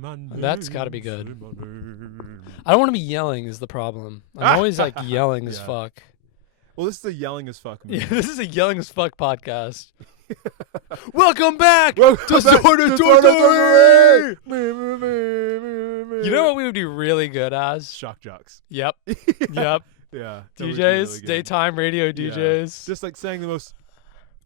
That's got to be good. I don't want to be yelling is the problem. I'm always like yelling as fuck. Well, this is a yelling as fuck movie. Yeah, this is a yelling as fuck podcast. Welcome back to Back Sword and to Sorta Sorcery! Sorcery! You know what we would be really good as? Shock jocks. Yep. Yep. Yeah. that would be DJs, really good. daytime radio Yeah. DJs. Just like saying the most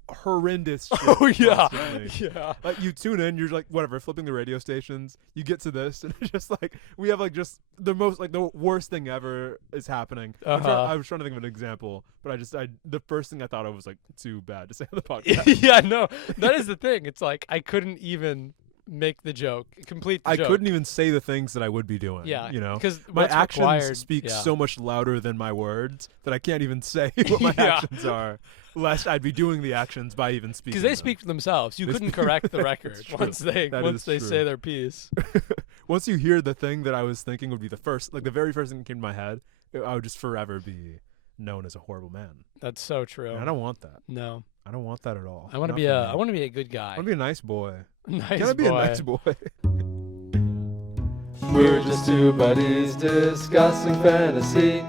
horrendous shit. Oh, yeah. constantly. Yeah. Like you tune in, you're like whatever, flipping the radio stations. You get to this, and it's just like we have like just the most like the worst thing ever is happening. I was trying to think of an example, but the first thing I thought of was like too bad to say on the podcast. Yeah, no, that is the thing. It's like I couldn't even make the joke, complete the joke. I couldn't even say the things that I would be doing. Yeah, you know, because my actions speak so much louder than my words that I can't even say what my actions are, lest I'd be doing the actions by even speaking. Because they speak for themselves. You couldn't correct the record once they true. say their piece. Once you hear the thing that I was thinking would be the very first thing that came to my head, I would just forever be known as a horrible man. That's so true. And I don't want that. No, I don't want that at all. I want to be a good guy. I want to be a nice boy. Nice Can I be boy. a nice boy? We're just two buddies discussing fantasy.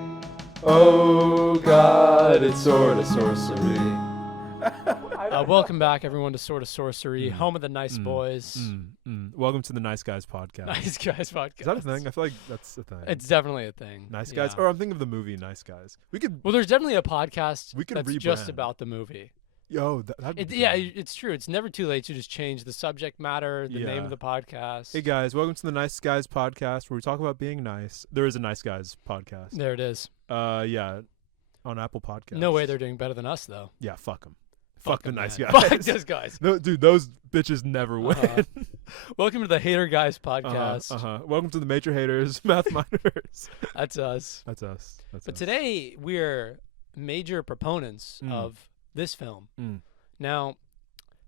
Oh God, it's Sorta Sorcery. Welcome back, everyone, to Sorta Sorcery, home of the nice boys. Welcome to the Nice Guys podcast. Nice Guys podcast. Is that a thing? I feel like that's a thing. It's definitely a thing. Nice Guys. Yeah. Or I'm thinking of the movie Nice Guys. Well, there's definitely a podcast We can that's just rebrand. about the movie. That'd be Yeah, fun. it's true. It's never too late to just change the subject matter, the name Yeah. of the podcast. Hey guys, welcome to the Nice Guys podcast where we talk about being nice. There is a Nice Guys podcast. There it is. Yeah, on Apple Podcasts. No way they're doing better than us, though. Yeah, fuck them. Fuck the 'em, nice man. guys. Fuck those guys. No, dude, those bitches never win. Welcome to the Hater Guys podcast. Welcome to the Major Haters, Math Minors. That's us. That's us. But today we're major proponents of this film. Now,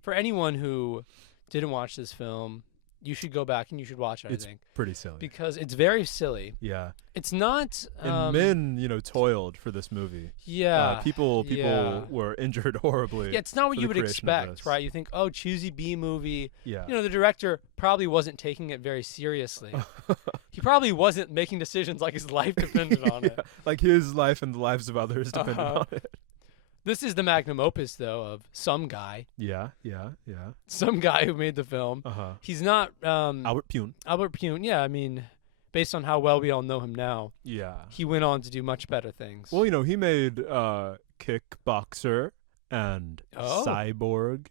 for anyone who didn't watch this film, you should go back and you should watch it, It's I think. pretty silly. Because it's very silly. Yeah. It's not... And men, toiled for this movie. Yeah. People yeah. were injured horribly. Yeah, it's not what for you the would creation of expect, this. right? You think, oh, choosy B movie. Yeah. The director probably wasn't taking it very seriously. He probably wasn't making decisions like his life depended on it. Like his life and the lives of others depended on it. This is the magnum opus, though, of some guy. Yeah. Some guy who made the film. He's not... Albert Pyun. Albert Pyun, yeah, I mean, based on how well we all know him now, Yeah. he went on to do much better things. Well, he made Kickboxer and Cyborg,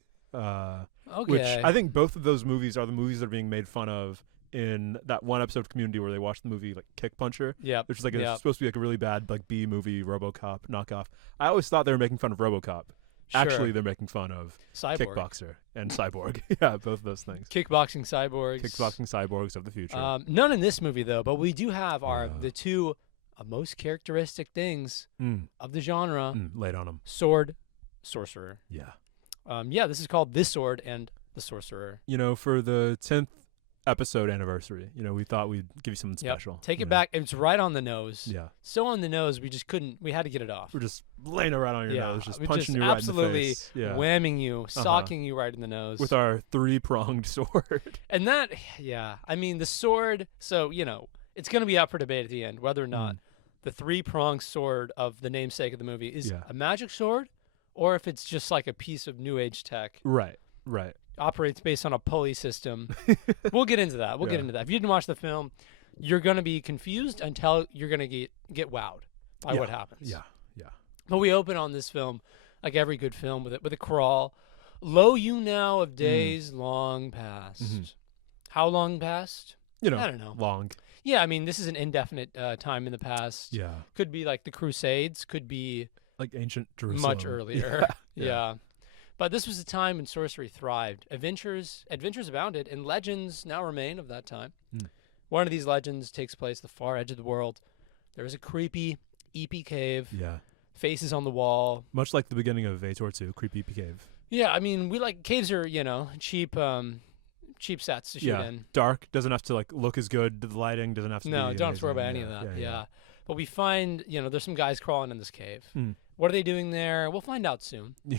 which Okay. I think both of those movies are the movies that are being made fun of in that one episode of Community where they watched the movie like Kick Puncher, Yep. which is like Yep. supposed to be like a really bad like B movie RoboCop knockoff. I always thought they were making fun of RoboCop. Sure. Actually, they're making fun of Cyborg. Kickboxer and Cyborg. Yeah, both of those things. Kickboxing cyborgs. Kickboxing cyborgs of the future. None in this movie, though, but we do have the two most characteristic things of the genre. Laid on them. Sword, Sorcerer. Yeah. This is called This Sword and the Sorcerer. For the 10th episode anniversary, we thought we'd give you something Yep. special. Take it back. It's right on the nose. Yeah. So on the nose, we just couldn't. We had to get it off. We're just laying it right on your nose, just we punching just you right in the absolutely face. Yeah. whamming you, socking you right in the nose. With our three-pronged sword. And that, I mean, the sword, so, it's going to be up for debate at the end whether or not the three-pronged sword of the namesake of the movie is a magic sword or if it's just like a piece of new age tech. Right. Operates based on a pulley system. We'll get into that. We'll get into that. If you didn't watch the film, you're going to be confused until you're going to get wowed by what happens. Yeah. But we open on this film, like every good film, with a crawl. Lo you now of days long past. How long past? I don't know. Long. Yeah, I mean, this is an indefinite time in the past. Yeah. Could be like the Crusades. Could be Like ancient Jerusalem. much earlier. Yeah. But this was a time when sorcery thrived. Adventures abounded, and legends now remain of that time. One of these legends takes place at the far edge of the world. There is a creepy, eepy cave. Yeah. Faces on the wall. Much like the beginning of Vator 2, Creepy Cave. Yeah, I mean, we like caves are, cheap sets to shoot in. Dark, doesn't have to look as good. The lighting doesn't have to be No, don't have to worry about amazing. any of that. Yeah. But we find, there's some guys crawling in this cave. What are they doing there? We'll find out soon. Yeah.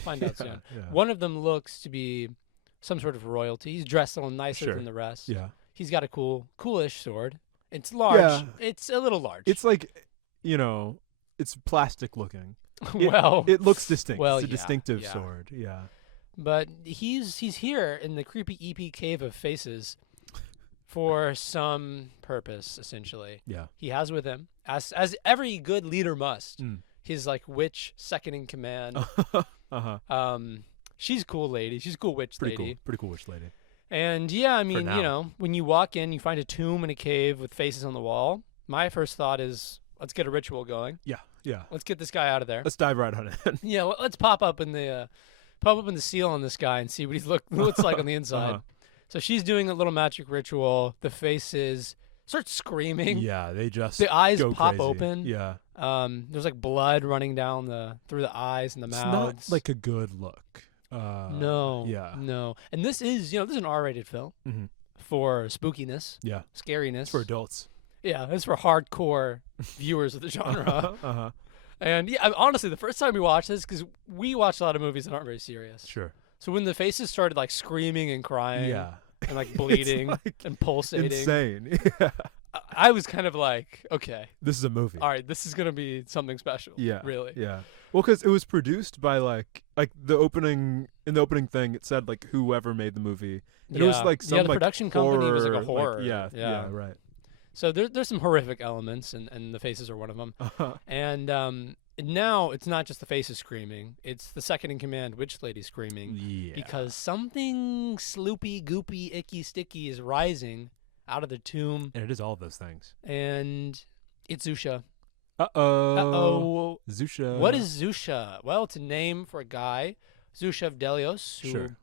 One of them looks to be some sort of royalty. He's dressed a little nicer Sure. than the rest. Yeah. He's got a coolish sword. It's large. Yeah. It's a little large. It's like, it's plastic looking. It looks distinct. Well, it's a yeah, distinctive yeah. sword. Yeah. But he's here in the creepy EP cave of faces for some purpose, essentially. Yeah. He has with him, as every good leader must, Mm. his like witch second in command. She's a cool lady. She's a cool witch lady. Pretty cool witch lady. And yeah, I mean, now. when you walk in, you find a tomb in a cave with faces on the wall. My first thought is, let's get a ritual going. Yeah. Yeah. Let's get this guy out of there. Let's dive right on it. Yeah, let's pop up in the seal on this guy and see what he looks like on the inside. So she's doing a little magic ritual. The faces start screaming. Yeah, the eyes go pop crazy. open. Yeah. There's like blood running down through the eyes and the It's mouths. not like a good look. No. Yeah. No. And this is an R-rated film Mhm. for spookiness, Yeah. scariness. It's for adults. Yeah, it's for hardcore viewers of the genre. And yeah, honestly, the first time we watched this, because we watch a lot of movies that aren't very serious. Sure. So when the faces started like screaming and crying, Yeah. and like bleeding like and pulsating, Insane. Yeah. I was kind of like, okay, This is a movie. all right, this is gonna be something special. Yeah. Really. Yeah. Well, because it was produced by like the opening thing, it said like whoever made the movie. And it was like some the like production company was like a horror, horror. yeah, right. So there's some horrific elements, and the faces are one of them. And now it's not just the faces screaming; it's the second in command witch lady screaming. Yeah. Because something sloopy, goopy, icky, sticky is rising out of the tomb, And it is all of those things. and it's Zusha. Uh-oh. Zusha. What is Zusha? Well, it's a name for a guy, Zusha of Delios, who Sure.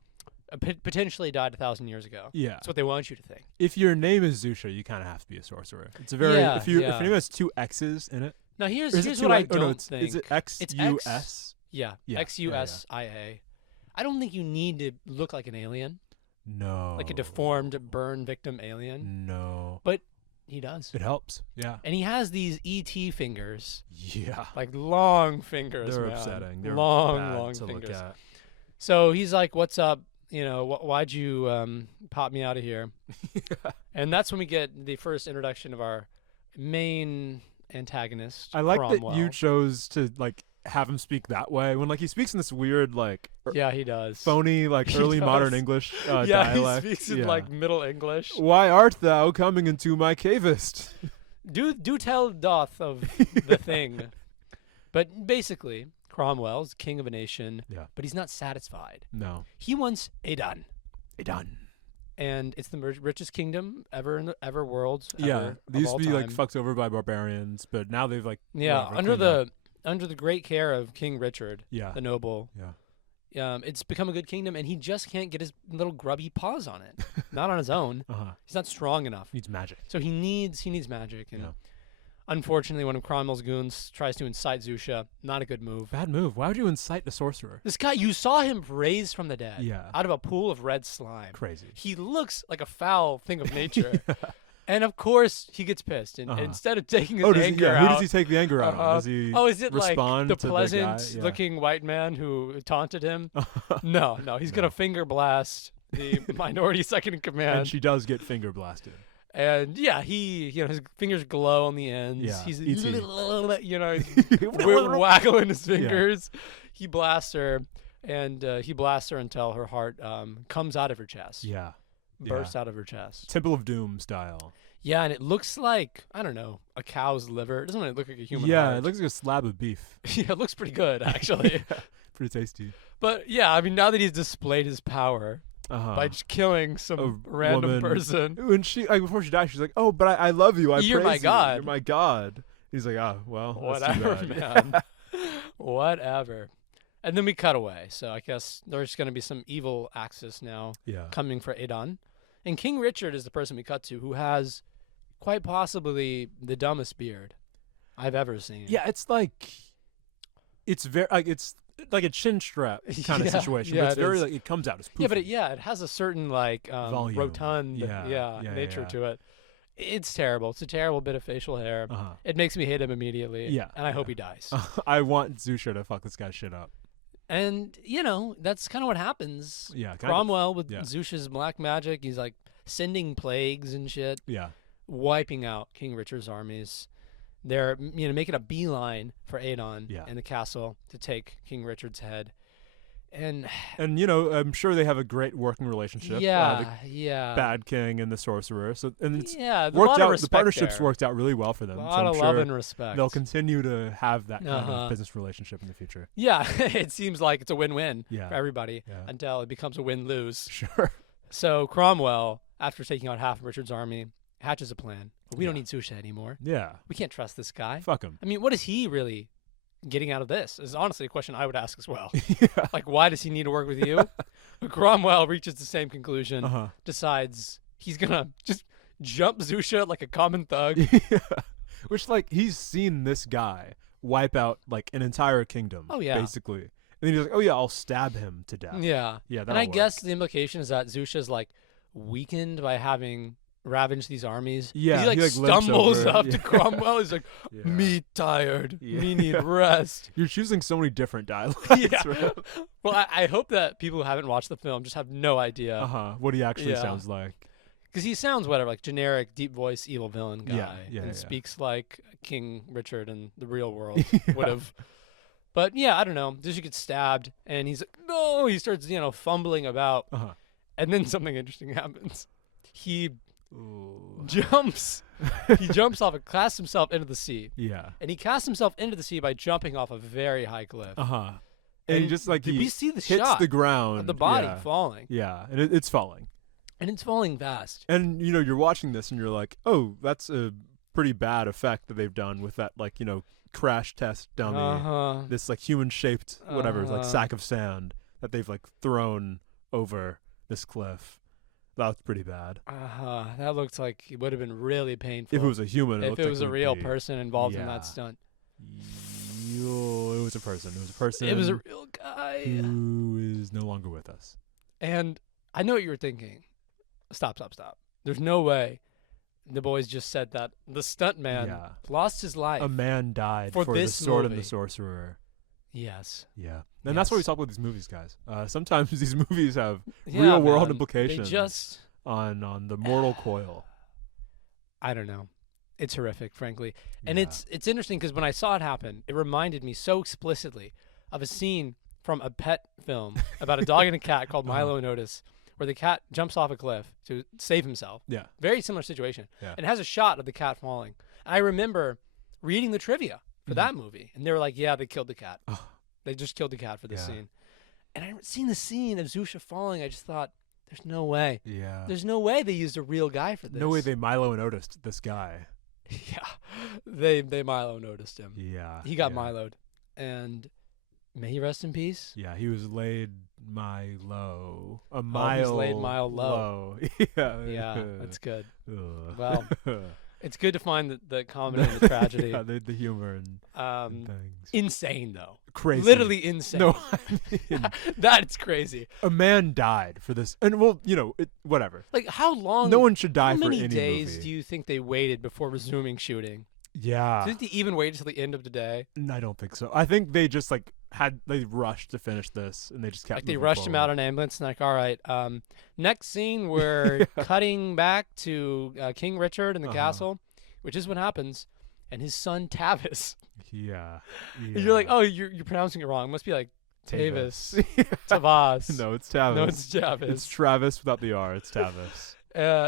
potentially died 1,000 years ago. Yeah. That's what they want you to think. If your name is Zusha, you kind of have to be a sorcerer. It's a very Yeah, if your yeah. name has two X's in it. Now here's Or is it here's two what I I- oh, no, don't it's- think. Is it X It's U X. S? Yeah, Yeah, XUSIA. I don't think you need to look like an alien, No. like a deformed burn victim alien. No. But he does. It helps. Yeah. And he has these ET fingers, Yeah. like long fingers. They're man. upsetting. They're long, bad long to fingers. look at. So he's like, "What's up? Why'd you pop me out of here?" And that's when we get the first introduction of our main antagonist. I like Cromwell. that you chose to like have him speak that way when like he speaks in this weird like Yeah, he does. phony like He early modern does. English Yeah, dialect. he speaks in Yeah. like Middle English. Why art thou coming into my cavest? Do tell doth of the thing. But basically, Cromwell's king of a nation, Yeah. but he's not satisfied. No. He wants Aedan. Done. And it's the richest kingdom ever in the ever world. Yeah. Ever, They of used all to be like time. fucked over by barbarians, but now they've like Yeah, whatever, under cleaned up. under the great care of King Richard, Yeah. the noble. Yeah. It's become a good kingdom, and he just can't get his little grubby paws on it. Not on his own. He's not strong enough. Needs magic. So he needs magic. And Yeah. unfortunately, one of Cromwell's goons tries to incite Zusha. Not a good move. Bad move. Why would you incite the sorcerer? This guy, you saw him raised from the dead. Yeah. Out of a pool of red slime. Crazy. He looks like a foul thing of nature. And of course, he gets pissed. And instead of taking his anger who out. does he take the anger out on? Does he is it like respond the to the guy? pleasant-looking white man who taunted him? No, he's gonna finger blast the minority second in command. And she does get finger blasted. And yeah, his fingers glow on the ends. Yeah, He's E.T. we're waggling his fingers. He blasts her, and he blasts her until her heart comes out of her chest. Yeah. Bursts out of her chest. Temple of Doom style. Yeah, and it looks like, I don't know, a cow's liver. It doesn't really look like a human Yeah, heart. it looks like a slab of beef. Yeah, it looks pretty good, actually. Pretty tasty. But yeah, I mean, now that he's displayed his power by just killing some random woman. person. When she before she dies, she's like, "Oh, but I love you. You're praise my you. God." You're my God." He's like, "Ah, well, that's too Whatever, bad." man. Whatever. And then we cut away. So I guess there's going to be some evil axis now Yeah. coming for Aedan. And King Richard is the person we cut to who has quite possibly the dumbest beard I've ever seen. Yeah, it's like it's very like it's like a chin strap kind of situation. Yeah, But it's it very is. like it comes out as poofy. Yeah, but it has a certain like Volume. rotund Yeah, nature yeah. to it. It's terrible. It's a terrible bit of facial hair. It makes me hate him immediately. Yeah, And I hope he dies. I want Zusha to fuck this guy's shit up. And, that's kind of what happens. Yeah, kind of. Cromwell with Yeah. Zusha's black magic, he's like, sending plagues and shit, Yeah. wiping out King Richard's armies. They're making a beeline for Adon in the castle to take King Richard's head. And I'm sure they have a great working relationship. Yeah. Bad King and the Sorcerer. So it's worked out. The partnership's worked out really well for them. A lot of love and respect. They'll continue to have that kind of business relationship in the future. Yeah, it seems like it's a win-win for everybody until it becomes a win-lose. Sure. So Cromwell, after taking out half of Richard's army, hatches a plan. We don't need Zusha anymore. Yeah. We can't trust this guy. Fuck him. I mean, what is he really getting out of this? Is honestly a question I would ask as well. Yeah. Like, why does he need to work with you? But Cromwell reaches the same conclusion, decides he's going to just jump Zusha like a common thug. Yeah. Which, like, he's seen this guy wipe out, like, an entire kingdom. Oh, yeah. Basically. And then he's like, oh, yeah, I'll stab him to death. Yeah. Yeah, and I guess the implication is that Zusha's, like, weakened by having ravaged these armies. Yeah. He like stumbles up to Cromwell. He's like, me tired. Me need rest. You're choosing so many different dialogues. Right? Well, I hope that people who haven't watched the film just have no idea. What he actually sounds like. Because he sounds like generic, deep voice, evil villain guy. And speaks like King Richard in the real world would have. But yeah, I don't know. Zusha gets stabbed and he's like, no, he starts, fumbling about. And then something interesting happens. He jumps. He jumps off and casts himself into the sea. Yeah. And he casts himself into the sea by jumping off a very high cliff. And he just like we see the hits shot the ground of the body falling. Yeah, and it's falling. And it's falling fast. And you're watching this and you're like, oh, that's a pretty bad effect that they've done with that, like, crash test dummy. This like human shaped whatever, like sack of sand that they've like thrown over this cliff. That was pretty bad. That looked like it would have been really painful. If it was a human, if it was a real person involved in that stunt. It was a person. It was a person. It was a real guy who is no longer with us. And I know what you were thinking. Stop. There's no way the boys just said that the stuntman lost his life. A man died for the Sword and the Sorcerer. Yes. Yeah. And that's why we talk about these movies, guys. Sometimes these movies have real world implications on the mortal coil. I don't know. It's horrific, frankly. And it's interesting because when I saw it happen, it reminded me so explicitly of a scene from a pet film about a dog and a cat called Milo and Otis, where the cat jumps off a cliff to save himself. Yeah. Very similar situation. Yeah. And it has a shot of the cat falling. And I remember reading the trivia for that movie, and they were like, yeah, they killed the cat. They just killed the cat for this scene. And I seen the scene of Zusha falling. I just thought, there's no way. Yeah. There's no way they used a real guy for this. No way they Milo and Otis this guy. They Milo noticed him. Yeah. He got Milo'd. And may he rest in peace. Yeah, he was laid Milo. He was laid mile low. Yeah, that's good. Well, it's good to find the comedy and the tragedy. Yeah, the humor and things. Insane, though. Crazy. Literally insane. No, I mean, that's crazy. A man died for this. And, well, whatever. Like, how long? No one should die for any movie. How many days do you think they waited before resuming shooting? Yeah. Do you think they even waited until the end of the day? I don't think so. I think they just, they rushed to finish this, and they just kept they rushed him out in an ambulance, and all right, next scene, we're cutting back to King Richard in the castle, which is what happens, and his son, Tavis. Yeah. You're like, oh, you're pronouncing it wrong. It must be like Tavis. Tavas. No, it's Tavis. No, it's Tavis. It's Travis without the R. It's Tavis.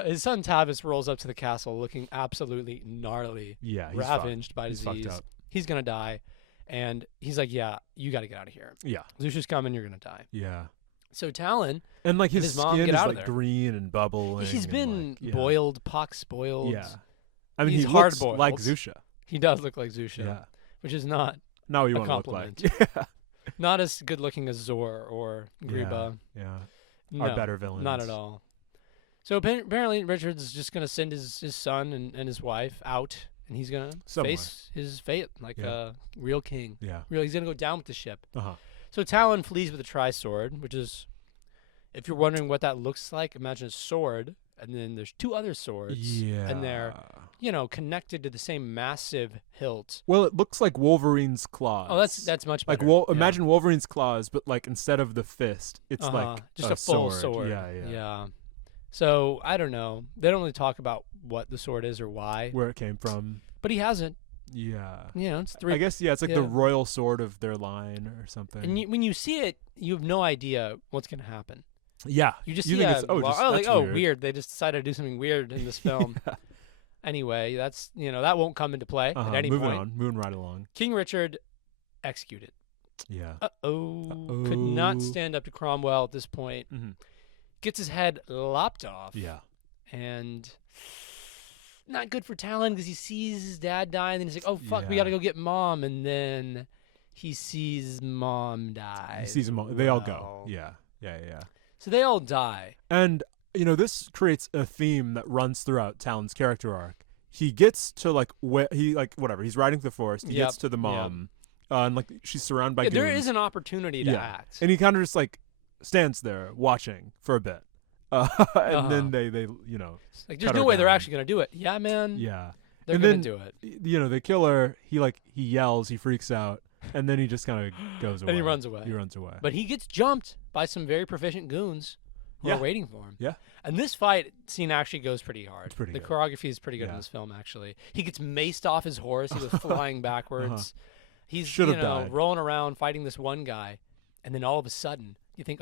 His son Tavis rolls up to the castle looking absolutely gnarly. Yeah, he's ravaged by disease. He's going to die. And he's like, yeah, you got to get out of here. Yeah. Zusha's coming, you're going to die. Yeah. So Talon and his mom skin get out is of there. Green and bubbling. He's been boiled, pox spoiled. Yeah. I mean, he's he hard looks boiled. like Zusha. He does look like Zusha. Yeah. Which is not what you a want compliment. to look like. Not as good looking as Zor or Greba. Yeah. No, Are better villains. Not at all. So apparently Richard's just going to send his son and his wife out, and he's going to face his fate like a real king. Yeah. He's going to go down with the ship. So Talon flees with a tri-sword, which is, if you're wondering what that looks like, imagine a sword, and then there's two other swords. Yeah. And they're, connected to the same massive hilt. Well, it looks like Wolverine's claws. Oh, that's much better. Imagine Wolverine's claws, but instead of the fist, it's like just a full sword. Yeah. So I don't know. They don't really talk about what the sword is or why. Where it came from. But he hasn't. Yeah. You know, it's 3. I guess, it's like the royal sword of their line or something. And when you see it, you have no idea what's going to happen. Yeah. You just think see it's, weird. They just decided to do something weird in this film. Anyway, that's, that won't come into play at any point. Moving right along. King Richard executed. Yeah. Could not stand up to Cromwell at this point. Mm-hmm. Gets his head lopped off. Yeah. And not good for Talon because he sees his dad die, and then he's like, oh, fuck, we got to go get Mom. And then he sees Mom die. He sees Mom. They all go. Yeah. So they all die. And, this creates a theme that runs throughout Talon's character arc. He gets to, he's riding through the forest. He gets to the mom. And, she's surrounded by goons. There is an opportunity to act. And he kind of just, stands there watching for a bit. And then they there's no way they're actually going to do it. Yeah, man. Yeah. They're going to do it. They kill her. He yells. He freaks out. And then he just kind of goes away. And he runs away. But he gets jumped by some very proficient goons who are waiting for him. Yeah. And this fight scene actually goes pretty hard. It's pretty good. Choreography is pretty good in this film, actually. He gets maced off his horse. He goes flying backwards. He's, died. rolling around fighting this one guy. And then all of a sudden, you think,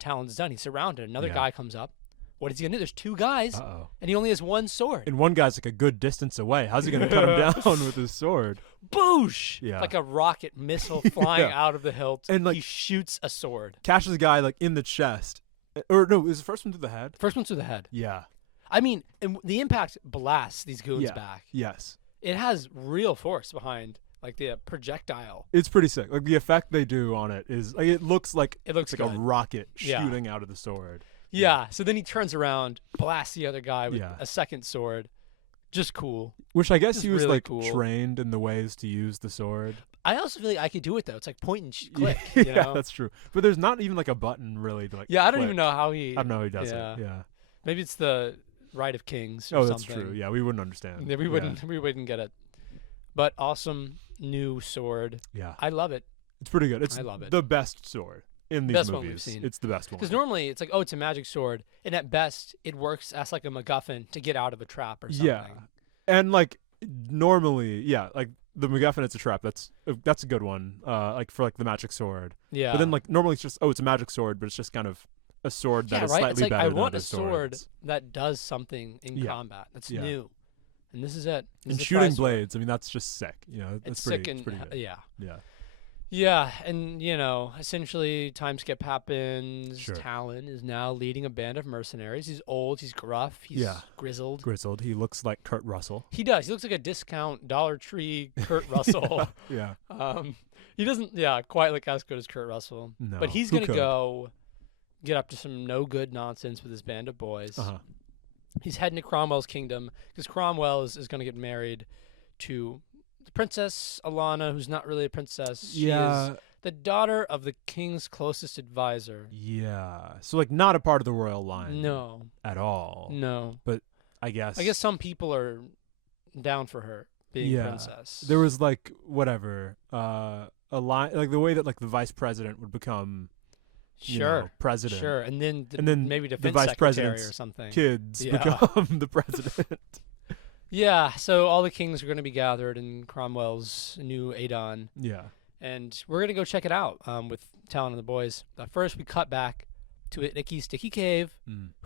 Talon's done. He's surrounded. Another guy comes up. What is he going to do? There's 2 guys, and he only has 1 sword. And one guy's a good distance away. How's he going to cut him down with his sword? Boosh! Yeah. Like a rocket missile flying out of the hilt. And he shoots a sword. Catches a guy in the chest. Or no, is the first one to the head? First one to the head. Yeah. I mean, the impact blasts these goons back. Yes. It has real force behind the projectile. It's pretty sick. The effect they do on it is it looks like a rocket shooting out of the sword. Yeah. So then he turns around, blasts the other guy with a second sword. Just cool. Which I guess he was really cool. trained in the ways to use the sword. I also feel like I could do it though. It's like point and click. Yeah, that's true. But there's not even a button really to Yeah, I don't click. even know how he. I don't know how he does it. Yeah. Maybe it's the Right of Kings. Or that's something. true. Yeah, we wouldn't understand. Yeah, we wouldn't get it. But awesome new sword. Yeah. I love it. It's pretty good. I love it. The best sword in these best movies. One we've seen. It's the best one. Because normally it's it's a magic sword, and at best it works as a MacGuffin to get out of a trap or something. Yeah. And normally, the MacGuffin, it's a trap. That's a good one. For the magic sword. Yeah. But then normally it's just it's a magic sword, but it's just kind of a sword that is slightly better I than want other a sword swords. that does something in combat. That's new. And this is it. And shooting blades, that's just sick. It's pretty, sick and it's pretty good. Yeah. Yeah, and essentially time skip happens. Sure. Talon is now leading a band of mercenaries. He's old, he's gruff, he's grizzled. He looks like Kurt Russell. He does. He looks like a discount Dollar Tree Kurt Russell. Yeah. He doesn't quite look as good as Kurt Russell. No. But he's going to go get up to some no good nonsense with his band of boys. He's heading to Cromwell's kingdom because Cromwell is going to get married to the Princess Alana, who's not really a princess. She is the daughter of the king's closest advisor. Yeah. So not a part of the royal line. No. At all. No. But I guess some people are down for her being princess. There was whatever a line the way that the vice president would become president. Sure, and then maybe defense the vice secretary president's or something. Kids become the president. Yeah, so all the kings are going to be gathered in Cromwell's new Adon. Yeah. And we're going to go check it out with Talon and the boys. First, we cut back to an icky, sticky cave.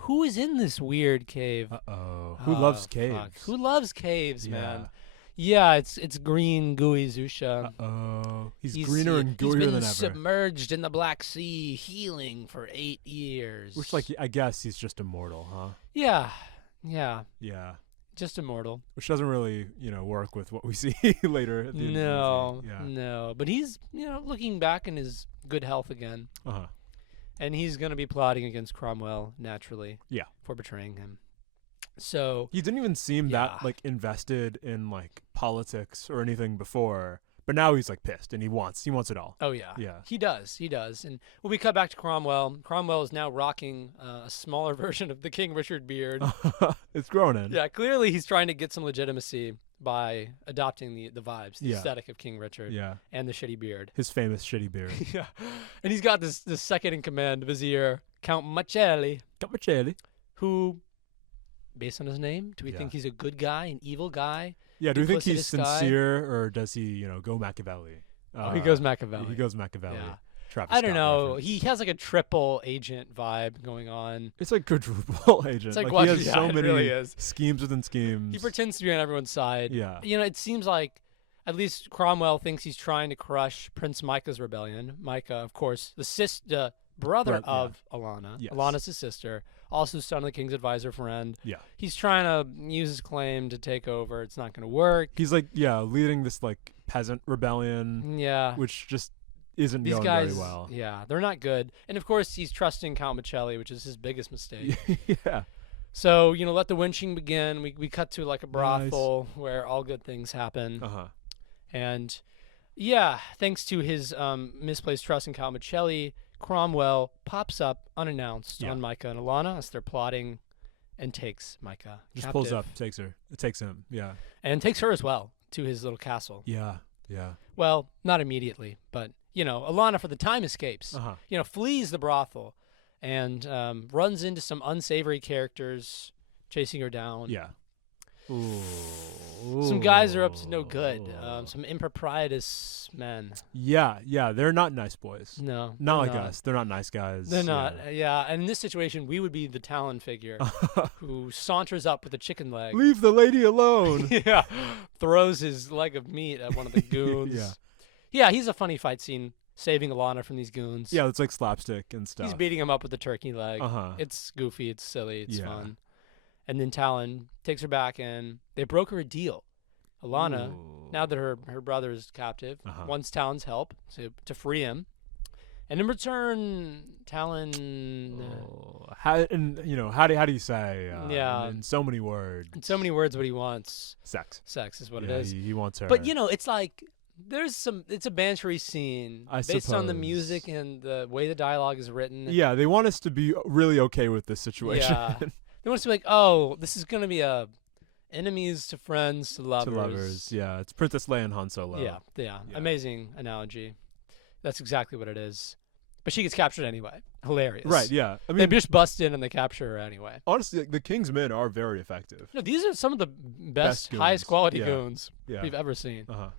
Who is in this weird cave? Uh-oh. Who loves caves? Fuck. Who loves caves, Yeah. man? Yeah, it's green, gooey Zusha. Uh-oh. He's greener and gooier than ever. He's been submerged in the Black Sea, healing for 8 years. Which, I guess he's just immortal, huh? Yeah. Yeah. Just immortal. Which doesn't really, work with what we see later at the end of the movie. No. But he's, looking back in his good health again. Uh-huh. And he's going to be plotting against Cromwell, naturally. Yeah. For betraying him. So he didn't even seem that invested in politics or anything before, but now he's pissed and he wants it all. Oh yeah. Yeah. He does. And when we cut back to Cromwell is now rocking a smaller version of the King Richard beard. It's grown in. Yeah, clearly he's trying to get some legitimacy by adopting the vibes, the aesthetic of King Richard. Yeah. And the shitty beard. His famous shitty beard. Yeah. And he's got this second in command vizier, Count Macelli. who, based on his name, do we think he's a good guy, an evil guy? Yeah, do we think he's sincere, or does he, go Machiavelli? He goes Machiavelli. He goes Machiavelli. Yeah. Travis I don't Scott know. reference. He has like a triple agent vibe going on. It's like quadruple agent. It's like he what? has so It many really is. schemes within schemes. He pretends to be on everyone's side. Yeah. It seems like at least Cromwell thinks he's trying to crush Prince Micah's rebellion. Micah, of course, the brother of Alanna. Yes. Alanna's his sister, also son of the king's advisor friend. Yeah. He's trying to use his claim to take over. It's not going to work. He's like, leading this like peasant rebellion. Yeah. Which just isn't These going guys, very well. Yeah, they're not good. And of course, he's trusting Count Macelli, which is his biggest mistake. Yeah. So, let the lynching begin. We cut to like a brothel where all good things happen. Uh-huh. And thanks to his misplaced trust in Count Macelli, Cromwell pops up unannounced on Micah and Alanna as they're plotting and takes Micah Just captive. pulls up, takes her. It takes him. Yeah. And takes her as well to his little castle. Yeah. Yeah. Well, not immediately, but, Alanna for the time escapes. Uh-huh. Flees the brothel and runs into some unsavory characters chasing her down. Yeah. Some guys are up to no good. Some improprietous men. Yeah, they're not nice boys. No. Not like us. They're not nice guys. They're not. Yeah, and in this situation, we would be the Talon figure who saunters up with a chicken leg. Leave the lady alone. Yeah. Throws his leg of meat at one of the goons. Yeah, he's a funny fight scene, saving Alanna from these goons. Yeah, it's like slapstick and stuff. He's beating him up with a turkey leg. Uh-huh. It's goofy. It's silly. It's fun. And then Talon takes her back, and they broker a deal. Alanna, now that her brother is captive, wants Talon's help to free him. And in return, Talon... how do you say? In so many words. In so many words, what he wants. Sex. Sex is what it is. He wants her. But, it's like... It's a bantery scene based on the suppose. music and the way the dialogue is written. Yeah, they want us to be really okay with this situation. Yeah. They want us to be like, oh, this is going to be a enemies to friends to lovers. To lovers, yeah. It's Princess Leia and Han Solo. Yeah. Amazing analogy. That's exactly what it is. But she gets captured anyway. Hilarious. Right, yeah. I mean, they just bust in and they capture her anyway. Honestly, the King's Men are very effective. No, these are some of the best goons. highest quality goons Yeah. we've ever seen. Uh-huh.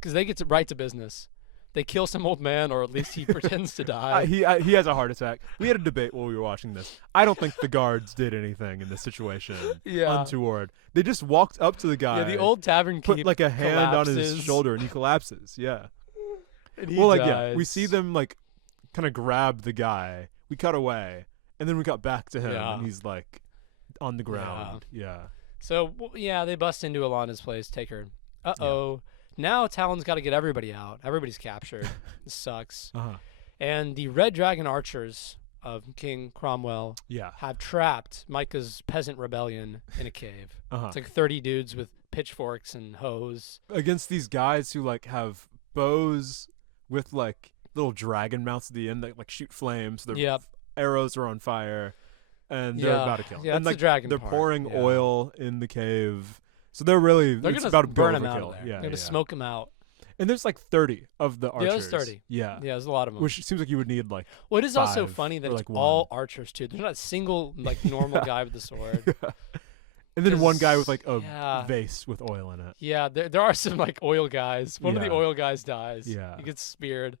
Because they get right to business. They kill some old man, or at least he pretends to die. He has a heart attack. We had a debate while we were watching this. I don't think the guards did anything in this situation. Untoward. They just walked up to the guy. Yeah, the old tavern keep put like a hand collapses. on his shoulder, and he collapses. Yeah. And he dies. We see them like kind of grab the guy. We cut away, and then we got back to him, and he's like on the ground. Yeah. So they bust into Alanna's place, take her. Uh-oh. Now Talon's got to get everybody out. Everybody's captured. This sucks. And the Red Dragon archers of King Cromwell have trapped Micah's peasant rebellion in a cave. It's like 30 dudes with pitchforks and hoes. Against these guys who like have bows with like little dragon mounts at the end that like shoot flames. Their arrows are on fire. And they're about to kill him. Yeah, and like, the dragon they're part. pouring oil in the cave. So they're going to about to burn go him out overkill. of there. Yeah, They're going to smoke him out. And there's like 30 of the archers. Yeah, there's 30. Yeah. Yeah, there's a lot of them. Which seems like you would need like Well, it is also 5 funny that or, it's like, all one. archers, too. There's not a single like normal guy with a sword. And then one guy with like a Yeah. vase with oil in it. Yeah, there are some like oil guys. One of the Yeah. oil guys dies. Yeah. He gets speared.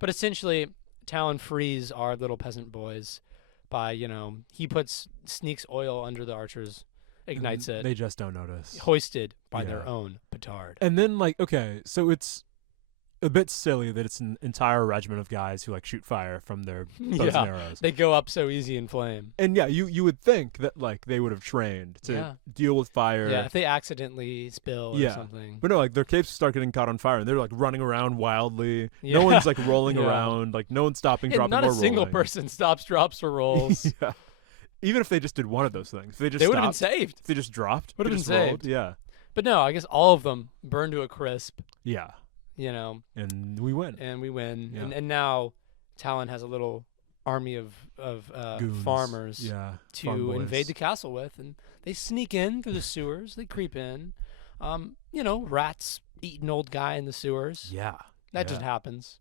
But essentially, Talon frees our little peasant boys by, he sneaks oil under the archers, ignites it, They just don't notice. hoisted by Yeah. their own petard. And then like, okay, so it's a bit silly that it's an entire regiment of guys who like shoot fire from their bows and arrows. They go up so easy in flame. And yeah, you would think that like they would have trained to deal with fire. Yeah, if they accidentally spill or something. But no, like their capes start getting caught on fire and they're like running around wildly. Yeah. No one's like rolling Yeah. around, like no one's stopping, dropping, not or a single rolling. person stops, drops, or rolls. Yeah. Even if they just did one of those things, if they just They would have been stopped, saved. if they just dropped, Would have they been just rolled, saved. Yeah. But no, I guess all of them burned to a crisp. Yeah. And we win. And we win. Yeah. And now Talon has a little army of Goons. farmers Farm to boys. invade the castle with. And they sneak in through the sewers. They creep in. Rats eat an old guy in the sewers. Yeah. That just happens.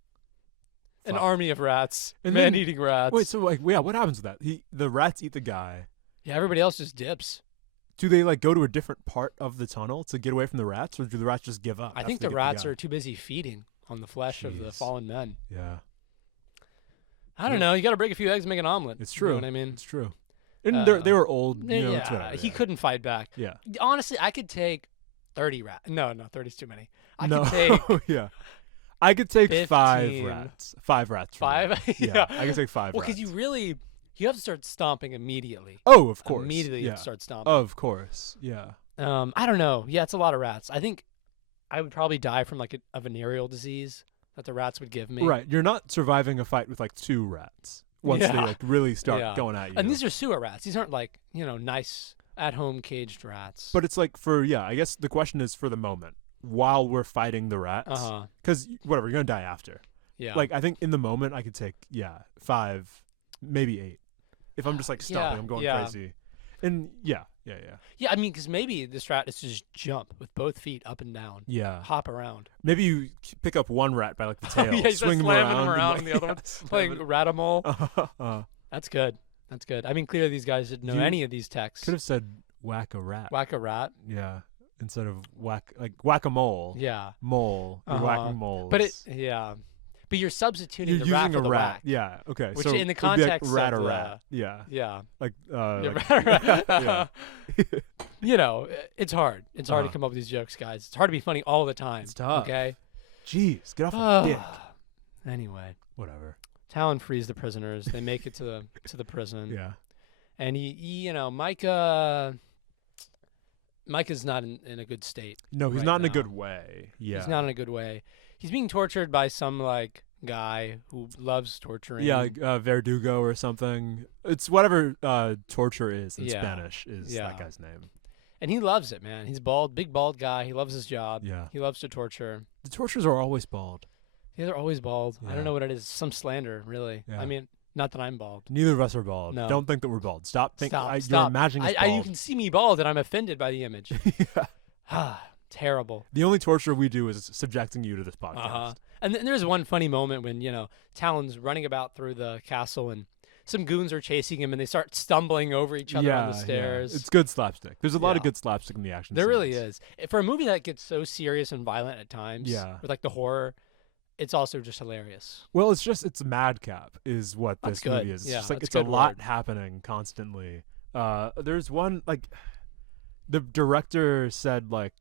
An Fuck. army of rats. And Man-eating rats. Wait, so like, yeah, what happens with that? The rats eat the guy. Yeah, everybody else just dips. Do they like go to a different part of the tunnel to get away from the rats, or do the rats just give up? I think the rats are too busy feeding on the flesh of the fallen men. Yeah. I don't know. You got to break a few eggs to make an omelet. It's true. You know what I mean? It's true. And they were old. You know, it's whatever, he couldn't fight back. Yeah. Honestly, I could take 30 rats. No, 30's too many. I could take yeah. I could take 15. 5 rats. 5 rats. Five? Yeah. I could take 5 well, rats. because you have to start stomping immediately. Oh, of course. Immediately you have to start stomping. Of course. Yeah. I don't know. Yeah, it's a lot of rats. I think I would probably die from like a venereal disease that the rats would give me. Right. You're not surviving a fight with like 2 rats once they like really start going at you. And these are sewer rats. These aren't like, nice at-home caged rats. But it's like I guess the question is for the moment while we're fighting the rats. Because whatever, you're going to die after. Yeah. Like I think in the moment I could take 5, maybe 8. If I'm just like stomping, I'm going crazy. And yeah. Yeah, I mean, because maybe this rat is to just jump with both feet up and down. Yeah. Hop around. Maybe you pick up one rat by like the tail, yeah, swing him around, and the other one playing rat-a-mole. That's good. That's good. I mean, clearly these guys didn't know any of these texts. Could have said whack a rat. Whack a rat. Yeah. Instead of whack-a-mole. Yeah. Mole. You're whacking moles. But But you're substituting you're the rat using for a the rat. whack. Yeah. Okay. Which so in the it would be context like of rat. Yeah. Yeah. Like yeah. It's hard. It's hard to come up with these jokes, guys. It's hard to be funny all the time. It's tough. Okay. Jeez, get off my dick. Anyway. Whatever. Talon frees the prisoners. They make it to the prison. Yeah. And Micah's not in a good state. No, he's right not in now. a good way. Yeah. He's not in a good way. He's being tortured by some like guy who loves torturing. Yeah, like Verdugo or something. It's whatever torture is in Spanish is that guy's name. And he loves it, man. He's bald, big bald guy. He loves his job. Yeah. He loves to torture. The torturers are always bald. Yeah, they're always bald. Yeah. I don't know what it is. Some slander, really. Yeah. I mean, not that I'm bald. Neither of us are bald. No. Don't think that we're bald. Stop. Stop. You're imagining us bald. You can see me bald, and I'm offended by the image. Terrible. The only torture we do is subjecting you to this podcast. And there's one funny moment when, Talon's running about through the castle and some goons are chasing him and they start stumbling over each other on the stairs. Yeah. It's good slapstick. There's a lot of good slapstick in the action There scenes. really is. For a movie that gets so serious and violent at times, with like the horror, it's also just hilarious. Well, it's madcap is what this movie is. It's just like it's a lot happening constantly. There's one like the director said like,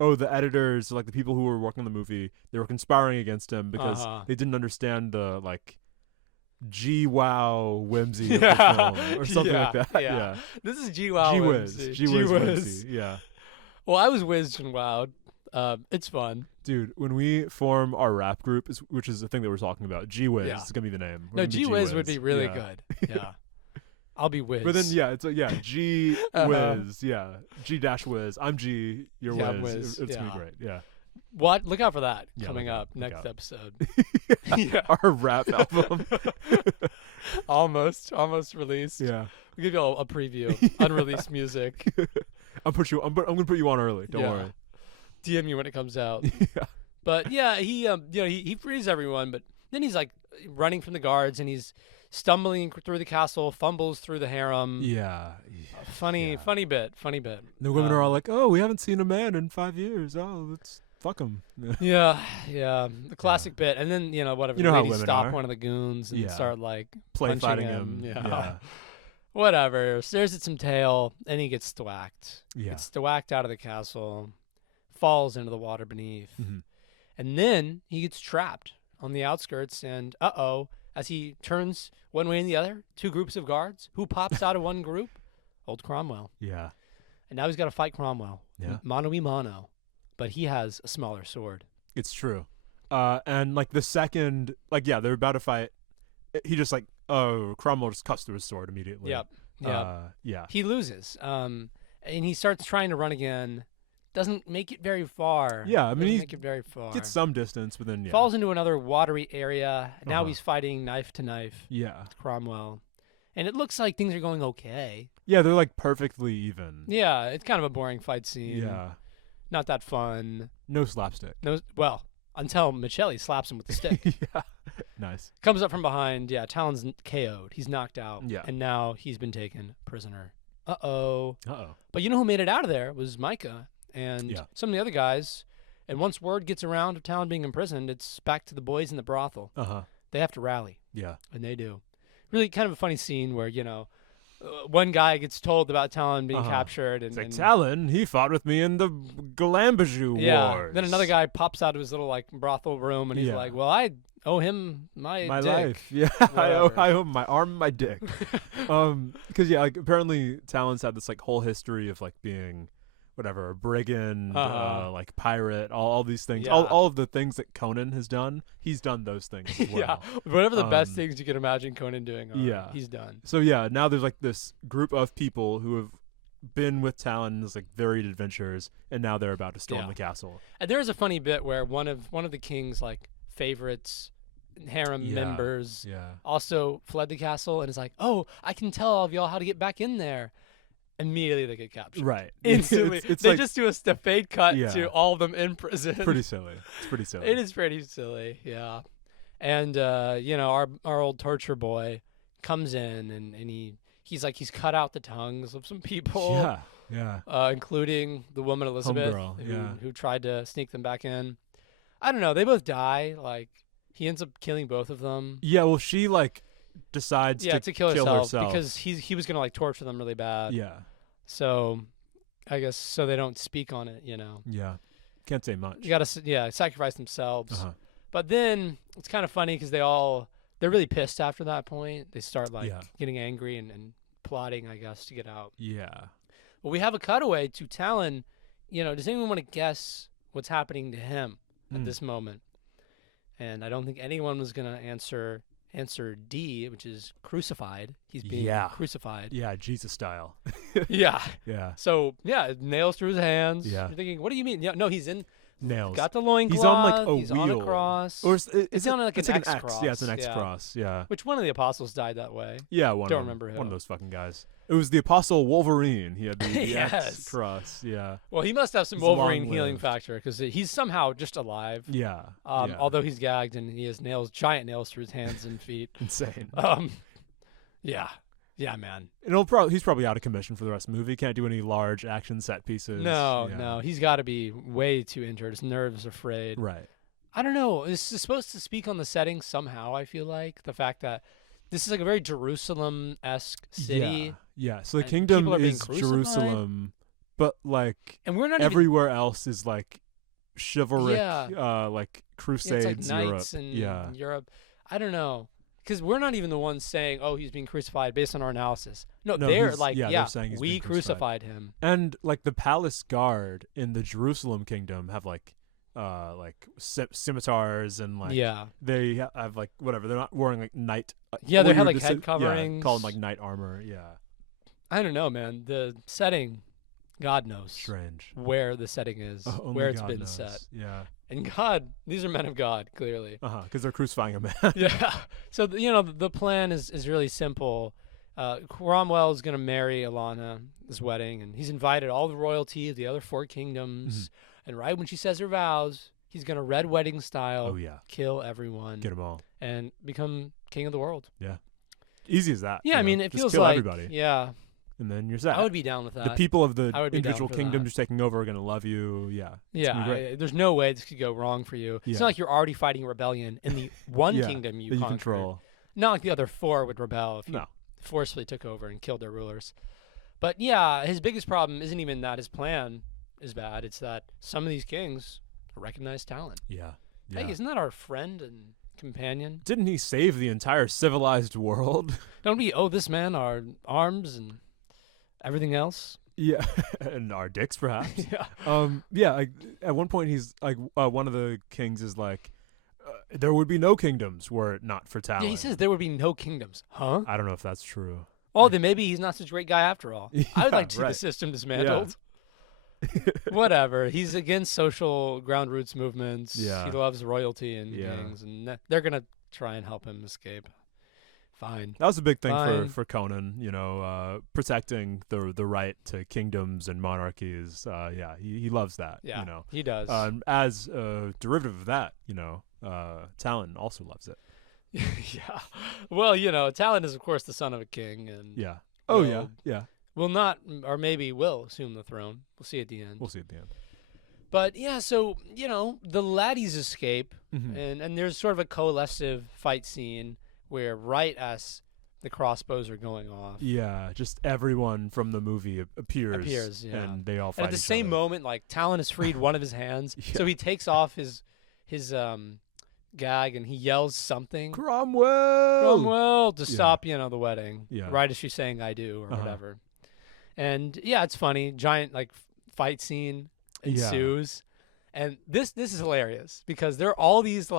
oh, the editors, like the people who were working on the movie, they were conspiring against him because they didn't understand the like G-wow whimsy of the film or something like that. Yeah. This is G-wow whimsy. G-whiz whimsy. Yeah. Well, I was whizzed and wowed. It's fun. Dude, when we form our rap group, which is the thing that we're talking about, G-whiz is going to be the name. No, G-whiz would be really good. Yeah. I'll be whiz. But then, G-whiz. G-whiz. I'm G, you're whiz. It's going to be great. Yeah. What? Look out for that coming up next episode. Our rap album. almost released. Yeah. We'll give you a preview. Unreleased music. I'm going to put you on early. Don't worry. DM you when it comes out. Yeah. But yeah, he frees everyone, but then he's like running from the guards and he's stumbling through the castle, fumbles through the harem. Yeah. Funny bit. The women are all like, "Oh, we haven't seen a man in 5 years. Oh, let's fuck him." Yeah. The classic bit. And then, whatever. You know the ladies how women stop are. one of the goons and start like play fighting him. Yeah. Whatever. Stares at some tail and he gets thwacked. Yeah. Gets thwacked out of the castle, falls into the water beneath. Mm-hmm. And then he gets trapped on the outskirts and as he turns one way and the other, 2 groups of guards. Who pops out of one group? Old Cromwell. Yeah. And now he's got to fight Cromwell. Yeah. Mano-y-mano. But he has a smaller sword. It's true. And like the second, they're about to fight, he just like, Cromwell just cuts through his sword immediately. Yep. Yeah. He loses. And he starts trying to run again. Doesn't make it very far. Yeah, I mean, he make it very far. Gets some distance, but then falls into another watery area. Now he's fighting knife to knife. Yeah, with Cromwell, and it looks like things are going okay. Yeah, they're like perfectly even. Yeah, it's kind of a boring fight scene. Yeah, not that fun. No slapstick. Until Michelli slaps him with the stick. Yeah, nice. Comes up from behind. Yeah, Talon's KO'd. He's knocked out. Yeah, and now he's been taken prisoner. Uh-oh. Uh-oh. But you know who made it out of there was Micah and Yeah. some of the other guys. And once word gets around of Talon being imprisoned, it's back to the boys in the brothel. Uh-huh. They have to rally. Yeah. And they do. Really kind of a funny scene where, one guy gets told about Talon being captured. It's like, Talon, he fought with me in the Galambaju Wars. Then another guy pops out of his little, brothel room, and he's like, well, I owe him my dick. Life. Yeah, I owe my arm and my dick. Because, apparently Talon's had this, whole history of, being... whatever, a brigand, pirate, all these things, all of the things that Conan has done, he's done those things as well. Yeah, whatever the best things you can imagine Conan doing, he's done. So now there's this group of people who have been with Talon's varied adventures, and now they're about to storm the castle. And there's a funny bit where one of the king's favorites, harem members, also fled the castle and is like, oh, I can tell all of y'all how to get back in there. Immediately they get captured. Right. Instantly. They just do a fade cut to all of them in prison. It's pretty silly. It's pretty silly. It is pretty silly, yeah. And, our old torture boy comes in and he's cut out the tongues of some people. Yeah. Including the woman Elizabeth Homegirl, who tried to sneak them back in. I don't know. They both die. He ends up killing both of them. Yeah, well, she, decides to kill herself because he was going to, torture them really bad. Yeah. So, I guess so they don't speak on it, Yeah, can't say much. You gotta, sacrifice themselves. But then it's kind of funny because they're really pissed after that point. They start getting angry and plotting, I guess, to get out. Yeah. Well, we have a cutaway to Talon. Does anyone want to guess what's happening to him at this moment? And I don't think anyone was gonna answer D, which is crucified. He's being crucified. Yeah, Jesus style. Yeah. Yeah. So, nails through his hands. Yeah. You're thinking, what do you mean? Yeah, no, he's in nails. Got the loincloth. He's on a he's wheel. on a cross. Or it's on an X cross. Yeah, it's an X cross. Yeah. Which one of the apostles died that way? Yeah, Don't remember who. One of those fucking guys. It was the apostle Wolverine. He had the yes. X cross. Yeah. Well, he must have some Wolverine healing factor because he's somehow just alive. Yeah. Although he's gagged and he has giant nails through his hands and feet. Insane. Yeah. Yeah, man. And he's probably out of commission for the rest of the movie. Can't do any large action set pieces. No. He's got to be way too injured. His nerves are frayed. Right. I don't know. This is supposed to speak on the setting somehow, I feel like. The fact that this is a very Jerusalem-esque city. Yeah. So the kingdom is Jerusalem, but and we're not everywhere else is chivalric, crusades, it's knights in Europe. I don't know. Because we're not even the ones saying, oh, he's being crucified based on our analysis. No they're they're saying we crucified him. And the palace guard in the Jerusalem kingdom have scimitars and they have whatever. They're not wearing knight. They have head coverings. Yeah, called knight armor. Yeah. I don't know, man. The setting, God knows. Strange. Where the setting is, where it's been set. Yeah. And God, these are men of God, clearly. Because they're crucifying a man. Yeah. So, the plan is really simple. Cromwell is going to marry Alana, this wedding, and he's invited all the royalty of the other 4 kingdoms. Mm-hmm. And right when she says her vows, he's going to red wedding style kill everyone. Get them all. And become king of the world. Yeah. Easy as that. Yeah, it just feels kill like everybody. Yeah. And then you're set. I would be down with that. The people of the individual kingdoms you're taking over are going to love you. Yeah. Yeah. There's no way this could go wrong for you. It's not like you're already fighting rebellion in the one kingdom you control. Not like the other 4 would rebel if you forcefully took over and killed their rulers. But his biggest problem isn't even that his plan is bad. It's that some of these kings recognize Talon. Yeah. Hey, isn't that our friend and companion? Didn't he save the entire civilized world? Don't we owe this man our arms and everything else? Yeah, and our dicks, perhaps. At one point, he's one of the kings is there would be no kingdoms were it not for Talon. Yeah, he says there would be no kingdoms. Huh? I don't know if that's true. Oh, then maybe he's not such a great guy after all. I would like to see the system dismantled. Yeah. Whatever. He's against social ground roots movements. Yeah. He loves royalty and kings, and they're gonna try and help him escape. Fine. That was a big thing for Conan, protecting the right to kingdoms and monarchies. He loves that. Yeah, he does. As a derivative of that, Talon also loves it. Yeah. Well, Talon is of course the son of a king, and yeah. will not, or maybe will assume the throne. We'll see at the end. We'll see at the end. But yeah, so the laddies escape, Mm-hmm. and there's sort of a coalescive fight scene where right as the crossbows are going off, Yeah, just everyone from the movie appears, yeah. and they all and fight at the each same other. moment, like Talon has freed one of his hands, Yeah. so he takes off his gag and he yells something. Cromwell To stop, the wedding. Yeah. Right as she's saying "I do" or Uh-huh. whatever. And yeah, it's funny. Giant fight scene ensues, and this is hilarious because there are all these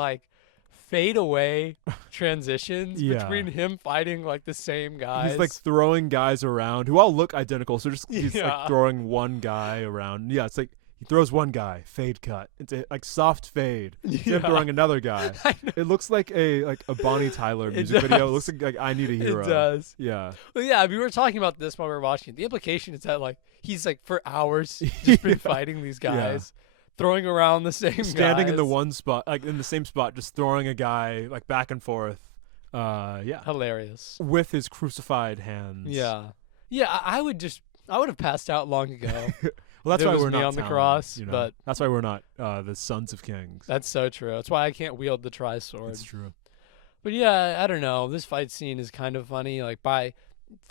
fade away transitions Yeah. between him fighting the same guys. He's throwing guys around who all look identical. So he's Yeah. throwing one guy around. Yeah, it's he throws one guy, fade cut. It's a soft fade. He's Yeah. throwing another guy. I know. It looks like a Bonnie Tyler music video. It looks like I Need a Hero. It does. Yeah. Well, yeah, we were talking about this while we were watching it. The implication is that he's for hours just been Yeah. fighting these guys, throwing around the same Standing in the guys. one spot, in the same spot, just throwing a guy back and forth. Yeah. Hilarious. With his crucified hands. Yeah. Yeah, I would have passed out long ago. Well, that's There why was we're me not on the Talon, cross, you know? but- that's why we're not the sons of kings. That's so true. That's why I can't wield the tri-sword. That's true. But yeah, I don't know. This fight scene is kind of funny. By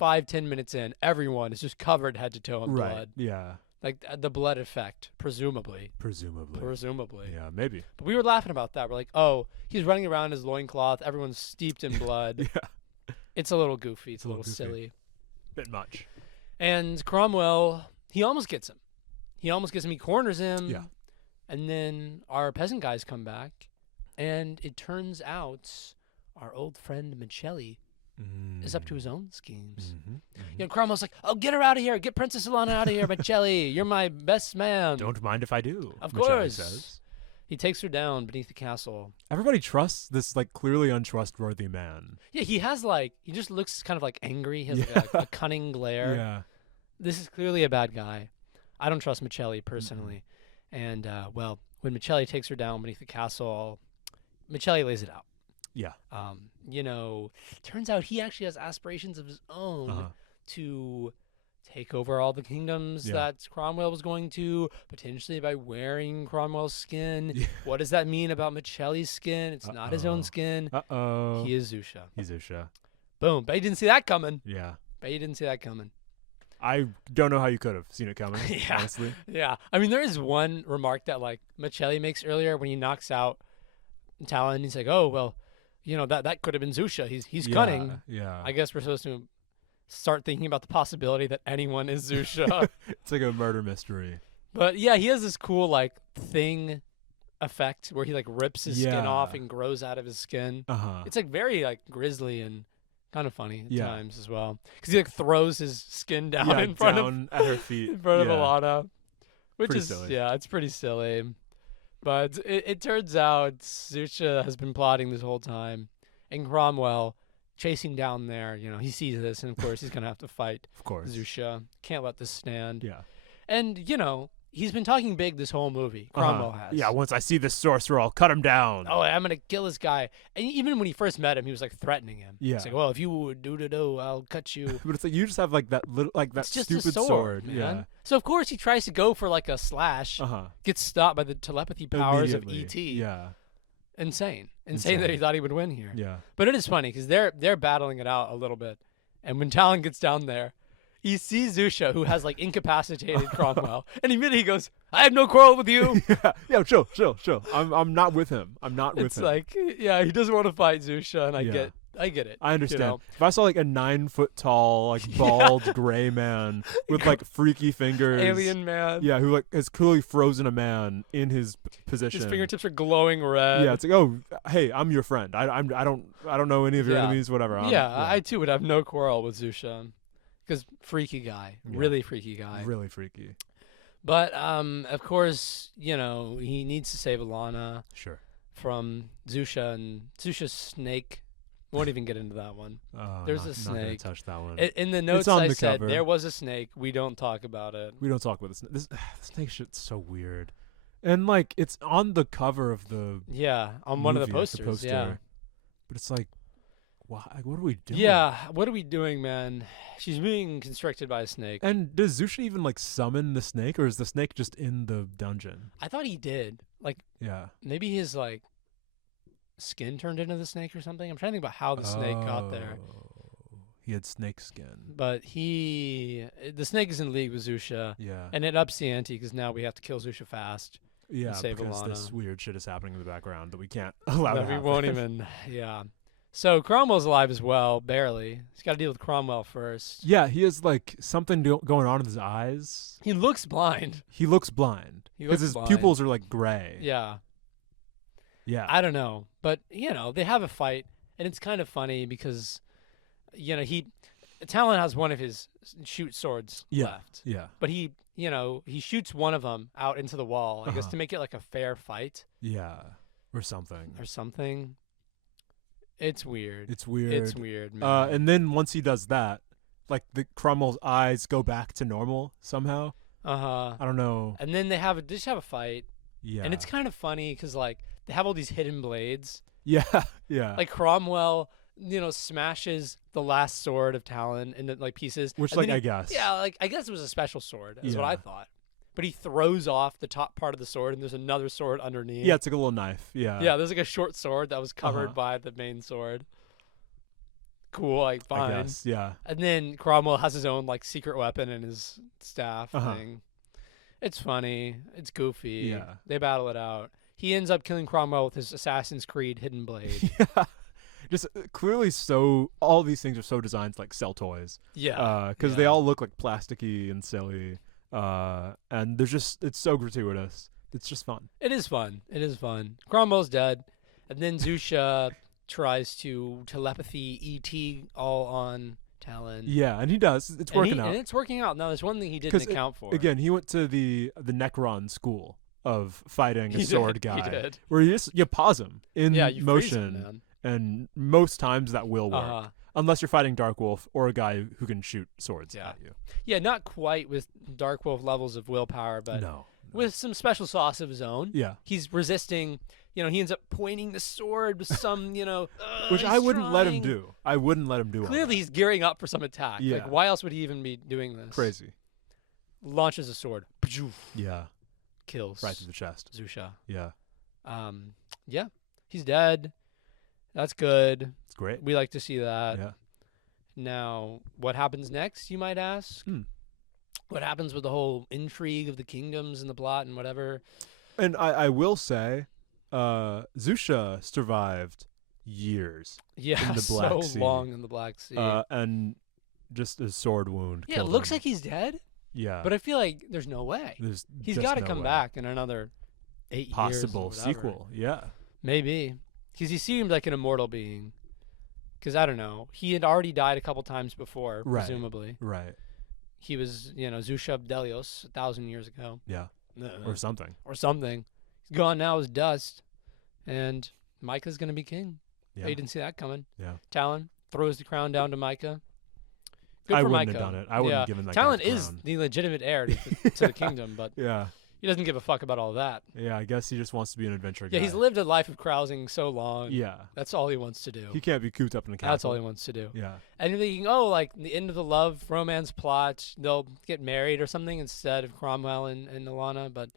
5-10 minutes in, everyone is just covered head to toe in Right. blood. Yeah. The blood effect, presumably. Presumably. Yeah, maybe. But we were laughing about that. We're like, oh, he's running around in his loincloth. Everyone's steeped in blood. Yeah. It's a little goofy. It's a little goofy. silly. Bit much. And Cromwell, he almost gets him. He corners him. Yeah. And then our peasant guys come back. And it turns out our old friend Michelli is up to his own schemes. Mm-hmm. Cromwell's like, oh, get her out of here. Get Princess Alana out of here, Michelli. You're my best man. Don't mind if I do. Of Michelli course. says. He takes her down beneath the castle. Everybody trusts this clearly untrustworthy man. Yeah, he has he just looks kind of angry. He has a cunning glare. Yeah. This is clearly a bad guy. I don't trust Michelli personally. And, when Michelli takes her down beneath the castle, Michelli lays it out. Yeah. Turns out he actually has aspirations of his own to take over all the kingdoms that Cromwell was going to, potentially by wearing Cromwell's skin. Yeah. What does that mean about Michelli's skin? It's not his own skin. Uh-oh. He is Zusha. He's Zusha. Boom. Bet you didn't see that coming. Yeah. I don't know how you could have seen it coming, Yeah. honestly. Yeah. I mean, there is one remark that Michelli makes earlier when he knocks out Talon. He's like, oh, well, that could have been Zusha. He's cunning. Yeah. I guess we're supposed to start thinking about the possibility that anyone is Zusha. It's like a murder mystery. But yeah, he has this cool thing effect where he rips his skin Yeah. off and grows out of his skin. Uh-huh. It's very grisly and kind of funny at Yeah. times as well, because he throws his skin down Yeah, in front down at her feet. of Yeah. Alana, which Pretty is silly. it's pretty silly. But it turns out Zusha has been plotting this whole time, and Cromwell chasing down there. He sees this, and of course he's gonna have to fight Of course. Zusha. Can't let this stand. Yeah. And he's been talking big this whole movie. Cromwell has. Yeah, once I see this sorcerer, I'll cut him down. Oh, I'm gonna kill this guy. And even when he first met him, he was threatening him. Yeah. He's like, well, if you would do, I'll cut you. But it's you just have that little that It's just stupid a sword, man. Yeah. So of course he tries to go for a slash. Gets stopped by the telepathy powers of Immediately. ET. Yeah. Insane that he thought he would win here. Yeah. But it is funny because they're battling it out a little bit, and when Talon gets down there, he sees Zusha, who has incapacitated Cromwell, and immediately he goes, "I have no quarrel with you." Yeah, chill. I'm not with him. I'm not with It's him. he doesn't want to fight Zusha, and I Yeah. get it. I understand. know? If I saw a 9 foot tall, bald gray man with freaky fingers, Alien man. yeah, who has clearly frozen a man in his position. His fingertips are glowing red. Yeah, it's oh, hey, I'm your friend. I don't know any of your Yeah. enemies. Whatever. I too would have no quarrel with Zusha, because freaky guy, Yeah. really freaky guy. Really freaky. But of course, he needs to save Alana Sure. from Zusha, and Zusha's snake. Won't even get into that one. There's a Not snake. gonna touch that one. In the notes on I the said cover. there was a snake. We don't talk about it. We don't talk about this. This snake shit's so weird, and it's on the cover of the Yeah, on one of the movie, posters. Yeah, but it's Why? What are we doing? Yeah, what are we doing, man? She's being constricted by a snake. And does Zusha even like summon the snake, or is the snake just in the dungeon? I thought he did. Like, Yeah. maybe his like skin turned into the snake or something. I'm trying to think about how the snake got there. He had snake skin. But the snake is in league with Zusha. Yeah. And it ups the ante because now we have to kill Zusha fast. Yeah, save because Alana. this weird shit is happening in the background that we can't allow to That we happen. won't even. Yeah. So Cromwell's alive as well, barely. He's got to deal with Cromwell first. Yeah, he has like something going on in his eyes. He looks blind. He looks blind. He Because looks his blind. pupils are like gray. Yeah. Yeah. I don't know. But, they have a fight, and it's kind of funny because, Talon has one of his shoot swords left. Yeah. But he shoots one of them out into the wall, I guess to make it like a fair fight. Yeah. Or something. It's weird. It's weird. It's weird, man. And then once he does that, like the Cromwell's eyes go back to normal somehow. Uh-huh. I don't know. And then they just have a fight. Yeah. And it's kind of funny because, like, they have all these hidden blades. Yeah. Yeah. Like, Cromwell, smashes the last sword of Talon into, like, pieces. Which, And like, then I guess. Yeah, like, I guess it was a special sword, is what Yeah. I thought. But he throws off the top part of the sword, and there's another sword underneath. Yeah, it's like a little knife. Yeah. Yeah, there's, like, a short sword that was covered by the main sword. Cool, like, fine. I guess. Yeah. And then Cromwell has his own, like, secret weapon in his staff Uh-huh. thing. It's funny. It's goofy. Yeah. They battle it out. He ends up killing Cromwell with his Assassin's Creed hidden blade. Yeah. Just clearly all these things are so designed to like sell toys. Yeah. Because they all look like plasticky and silly. And it's so gratuitous. It's just fun. It is fun. Cromwell's dead. And then Zusha tries to telepathy ET all on Talon. Yeah, and he does. It's working out. And it's working out. Now, there's one thing he didn't account for. Again, he went to the Necron school of fighting a sword guy. He did. Where you pause him in you freeze motion. him, man. And most times that will work. Uh-huh. Unless you're fighting Dark Wolf or a guy who can shoot swords at you. Yeah, not quite with Dark Wolf levels of willpower, but No. with some special sauce of his own. Yeah. He's resisting. He ends up pointing the sword with some, Which I wouldn't let him trying. do. I wouldn't let him do all Clearly, that. he's gearing up for some attack. Yeah. Like, why else would he even be doing this? Crazy. Launches a sword. Yeah. Kills. Right through the chest. Zusha. Yeah. Yeah. He's dead. That's good. It's great. We like to see that. Yeah. Now, what happens next, you might ask? What happens with the whole intrigue of the kingdoms and the plot and whatever? And I will say, Zusha survived years. Yeah, in the Black so Sea. long in the Black Sea. And just a sword wound. Yeah, it killed looks him. like he's dead, Yeah. but I feel like there's no way. He's got got to come back in another 8 years. Possible or whatever. sequel. Yeah. Maybe. Because he seemed like an immortal being. Because, I don't know, he had already died a couple times before, Right. presumably. Right. He was, Zusha of Delios 1,000 years ago. Yeah. Or something. Or something. He's gone now as dust. And Micah's going to be king. Yeah. You didn't see that coming. Yeah. Talon throws the crown down to Micah. Good I for wouldn't Micah. have done it. I wouldn't have given that guy Talon the is crown. the legitimate heir to the kingdom, but Yeah. he doesn't give a fuck about all that. Yeah, I guess he just wants to be an adventure guy. Yeah, he's lived a life of carousing so long. Yeah. That's all he wants to do. He can't be cooped up in a castle. That's all he wants to do. Yeah. And you're thinking, like the end of the love romance plot, they'll get married or something instead of Cromwell and Alana, but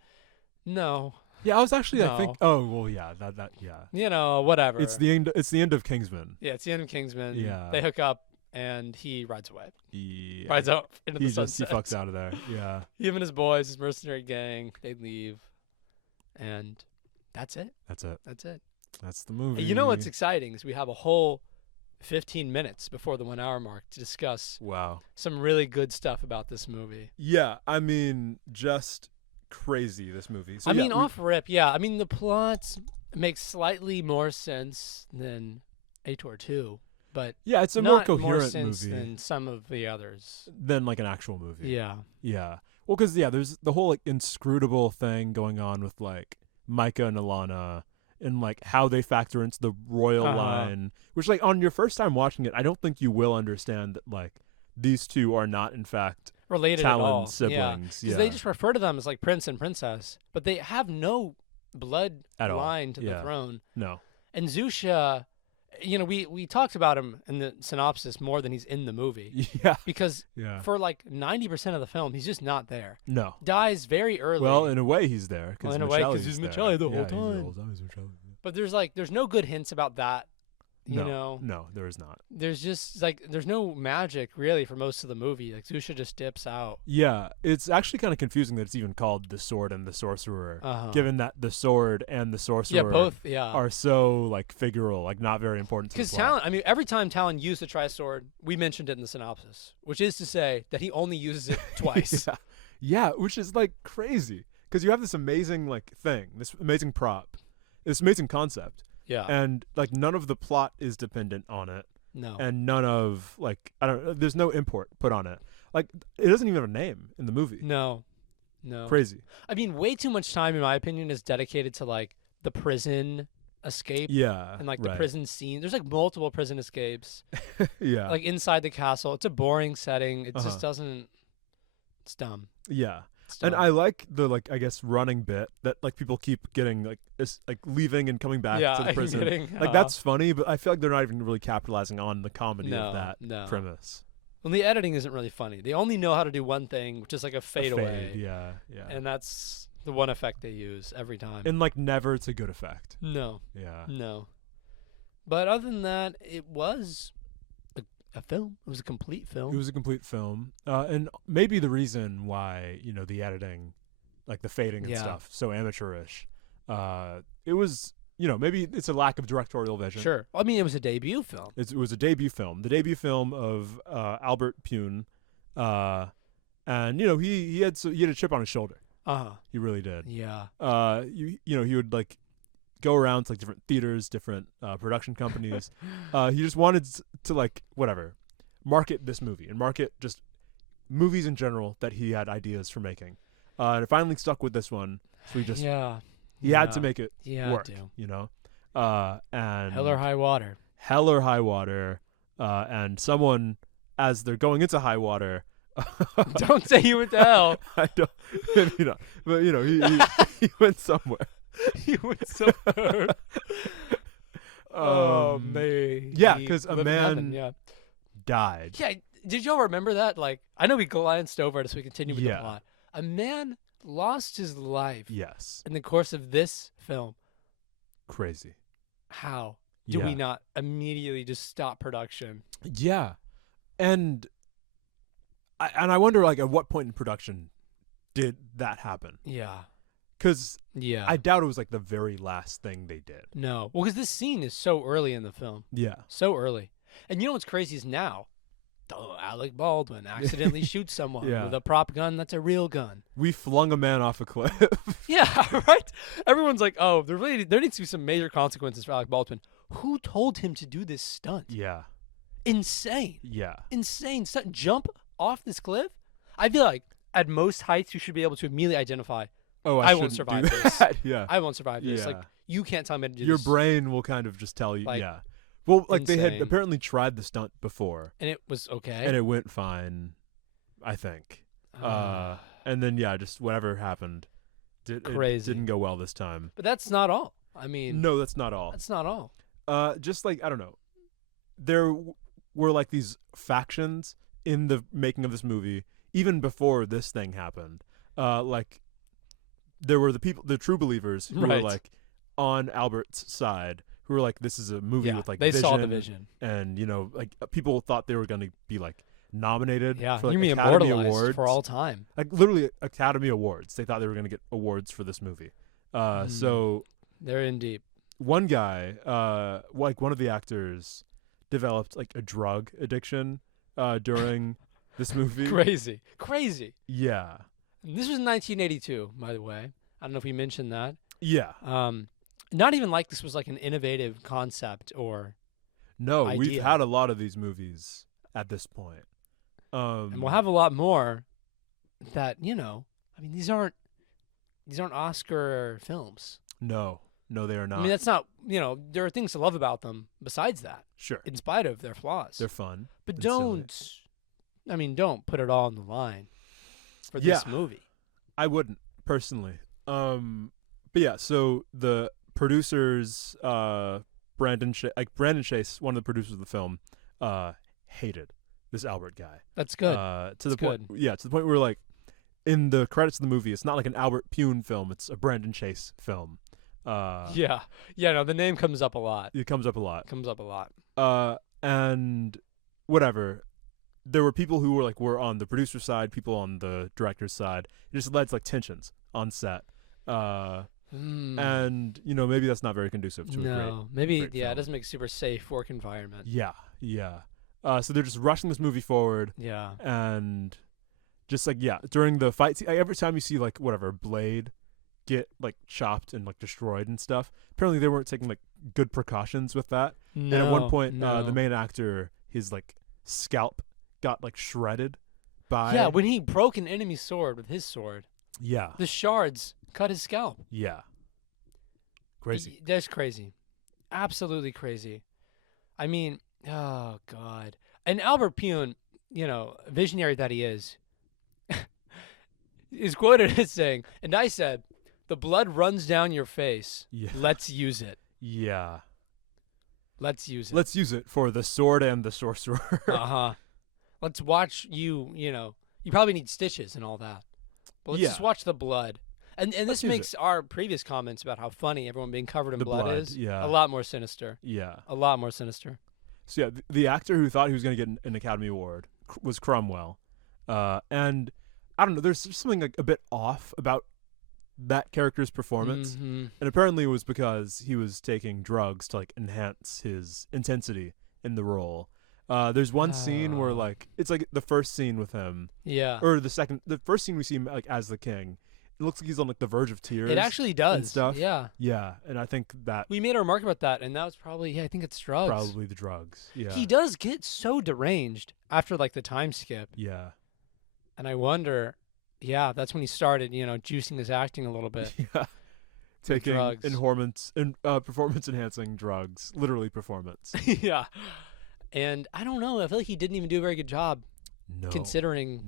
no. Yeah, I was actually I think No. yeah. Whatever. It's the end of Kingsman. Yeah, it's the end of Kingsman. Yeah. They hook up and he rides away. Yeah. Rides out into He the sunset. fucks out of there. Yeah. Him and his boys, his mercenary gang, they leave. And that's it. That's it. That's the movie. You know what's exciting is we have a whole 15 minutes before the 1 hour mark to discuss Wow. some really good stuff about this movie. Yeah, I mean, just crazy, this movie. So, off rip, yeah. I mean, the plot makes slightly more sense than Ator 2, but yeah, it's a more not more coherent sense movie than some of the others. than like an actual movie. Yeah. Yeah. Well, because there's the whole like inscrutable thing going on with like Micah and Alana, and like how they factor into the royal line. Which like on your first time watching it, I don't think you will understand that like these two are not in fact Related at all. Talon's siblings. Because they just refer to them as like prince and princess, but they have no blood At all. line to the Yeah. throne. No. And Zusha, we talked about him in the synopsis more than he's in the movie. Yeah. Because Yeah. for like 90% of the film, he's just not there. No. Dies very early. Well, in a way, he's there. Well, in a way, 'cause he's there. Michelli the Yeah, whole he's time. the whole time he's Michelli. But there's no good hints about that. You No. know, No, there is not. there's just like there's no magic really for most of the movie. Like Zusha just dips out. Yeah, it's actually kind of confusing that it's even called the Sword and the Sorcerer, given that the sword and the sorcerer both are so like figural, like not very important to the Because plot. Talon, I mean, every time Talon used the tri-sword, we mentioned it in the synopsis, which is to say that he only uses it twice. Yeah, which is like crazy because you have this amazing like thing, this amazing prop, this amazing concept. Yeah. And like none of the plot is dependent on it. No. And none of like there's no import put on it. Like it doesn't even have a name in the movie. No. Crazy. I mean, way too much time, in my opinion, is dedicated to like the prison escape. Yeah. And like the prison scene. There's like multiple prison escapes. Yeah. Like inside the castle. It's a boring setting. It just doesn't. It's dumb. Yeah. And I like the like I guess running bit that like people keep getting like leaving and coming back to the prison. Like that's funny, but I feel like they're not even really capitalizing on the comedy of that premise. Well, the editing isn't really funny. They only know how to do one thing, which is like a fade away. Yeah. And that's the one effect they use every time. And like never to good effect. No. Yeah. No. But other than that, it was a film. It was a complete film. It was a complete film. And maybe the reason why, the editing, like the fading and stuff, so amateurish. It was, maybe it's a lack of directorial vision. Sure. I mean, it was a debut film. It was a debut film. The debut film of Albert Pyun. And, he had a chip on his shoulder. He really did. Yeah. He would like go around to like different theaters, different production companies. He just wanted to like market this movie and market just movies in general that he had ideas for making. And it finally stuck with this one. So he had to make it work. And Hell or high water. Hell or high water. And someone, as they're going into high water. Don't say you went to hell. I don't. Maybe not. But he went somewhere. He went somewhere. Oh man. Yeah, because a man died. Yeah. Did y'all remember that? Like, I know we glanced over it as we continue with the plot. A man lost his life. Yes. In the course of this film. Crazy. How do we not immediately just stop production? Yeah, and I wonder like at what point in production did that happen? Yeah. Because I doubt it was like the very last thing they did. No. Well, because this scene is so early in the film. Yeah. So early. And you know what's crazy is now, Alec Baldwin accidentally shoots someone with a prop gun that's a real gun. We flung a man off a cliff. Yeah, right? Everyone's like, oh, there needs to be some major consequences for Alec Baldwin. Who told him to do this stunt? Yeah. Insane. Yeah. Insane stunt. Jump off this cliff? I feel like at most heights you should be able to immediately identify, I won't survive this. Yeah. I won't survive this. Yeah. Like, you can't tell me to do Your this. Your brain will kind of just tell you, Well, like insane. They had apparently tried the stunt before. And it was okay. And it went fine, I think. And then, just whatever happened, crazy. It didn't go well this time. But that's not all. I mean. No, that's not all. That's not all. Just like, I don't know. There were like these factions in the making of this movie, even before this thing happened. Like, there were the true believers who were like on Albert's side, who were like, this is a movie with like they vision. saw the vision. And, like people thought they were going to be like nominated for like you mean Academy immortalized Awards for all time. Like literally Academy Awards. They thought they were going to get awards for this movie. So they're in deep. One guy, like one of the actors, developed like a drug addiction during this movie. Crazy. Yeah. And this was 1982, by the way. I don't know if we mentioned that. Yeah. Not even like this was like an innovative concept or idea. We've had a lot of these movies at this point. And we'll have a lot more that, I mean, these aren't Oscar films. No, they are not. I mean, that's not, there are things to love about them besides that. Sure. In spite of their flaws. They're fun. But don't put it all on the line for this movie. I wouldn't, personally. But yeah, so the producers Brandon Chase, one of the producers of the film, hated this Albert guy. That's good. To the point where like in the credits of the movie, it's not like an Albert Pyun film; it's a Brandon Chase film. Yeah. No, the name comes up a lot. It comes up a lot. And whatever. There were people who were on the producer side, people on the director's side. It just led to like tensions on set. And maybe that's not very conducive to a great film. It doesn't make a super safe work environment. Yeah. So they're just rushing this movie forward. Yeah. And just during the fight scene, every time you see Blade get like chopped and like destroyed and stuff, apparently they weren't taking like good precautions with that. No, and at one point, the main actor, his like scalp got like shredded by. Yeah, when he broke an enemy sword with his sword. Yeah. The shards cut his scalp. Yeah. Crazy. That's crazy. Absolutely crazy. I mean, oh God. And Albert Pyun, visionary that he is quoted as saying, and I said, "The blood runs down your face. Yeah. Let's use it." Yeah. Let's use it. Let's use it for the sword and the sorcerer. Let's watch you probably need stitches and all that. But let's just watch the blood. And this makes our previous comments about how funny everyone being covered in blood is a lot more sinister. Yeah. A lot more sinister. So yeah, the actor who thought he was going to get an Academy Award was Cromwell. And I don't know, there's something like a bit off about that character's performance. Mm-hmm. And apparently it was because he was taking drugs to like enhance his intensity in the role. There's one scene where like it's like the first scene with him. Yeah. Or the first scene we see him like as the king. It looks like he's on like the verge of tears. It actually does. And stuff. Yeah. Yeah, and I think that we made a remark about that, and that was probably I think it's drugs. Probably the drugs. Yeah. He does get so deranged after like the time skip. Yeah. And I wonder, that's when he started, juicing his acting a little bit. Yeah. Taking drugs. Performance enhancing drugs, literally performance. Yeah. And I don't know. I feel like he didn't even do a very good job. No. Considering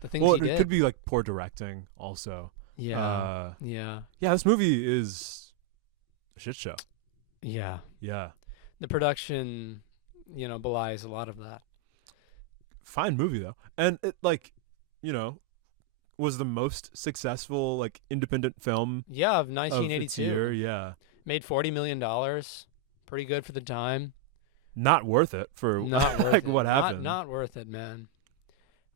the things he did. It could be like poor directing also. Yeah. Yeah, this movie is a shit show. Yeah. Yeah. The production, belies a lot of that. Fine movie though. And it was the most successful like independent film of 1982. Of its year, yeah. Made $40 million. Pretty good for the time. Not worth it for what happened. Not worth it, man.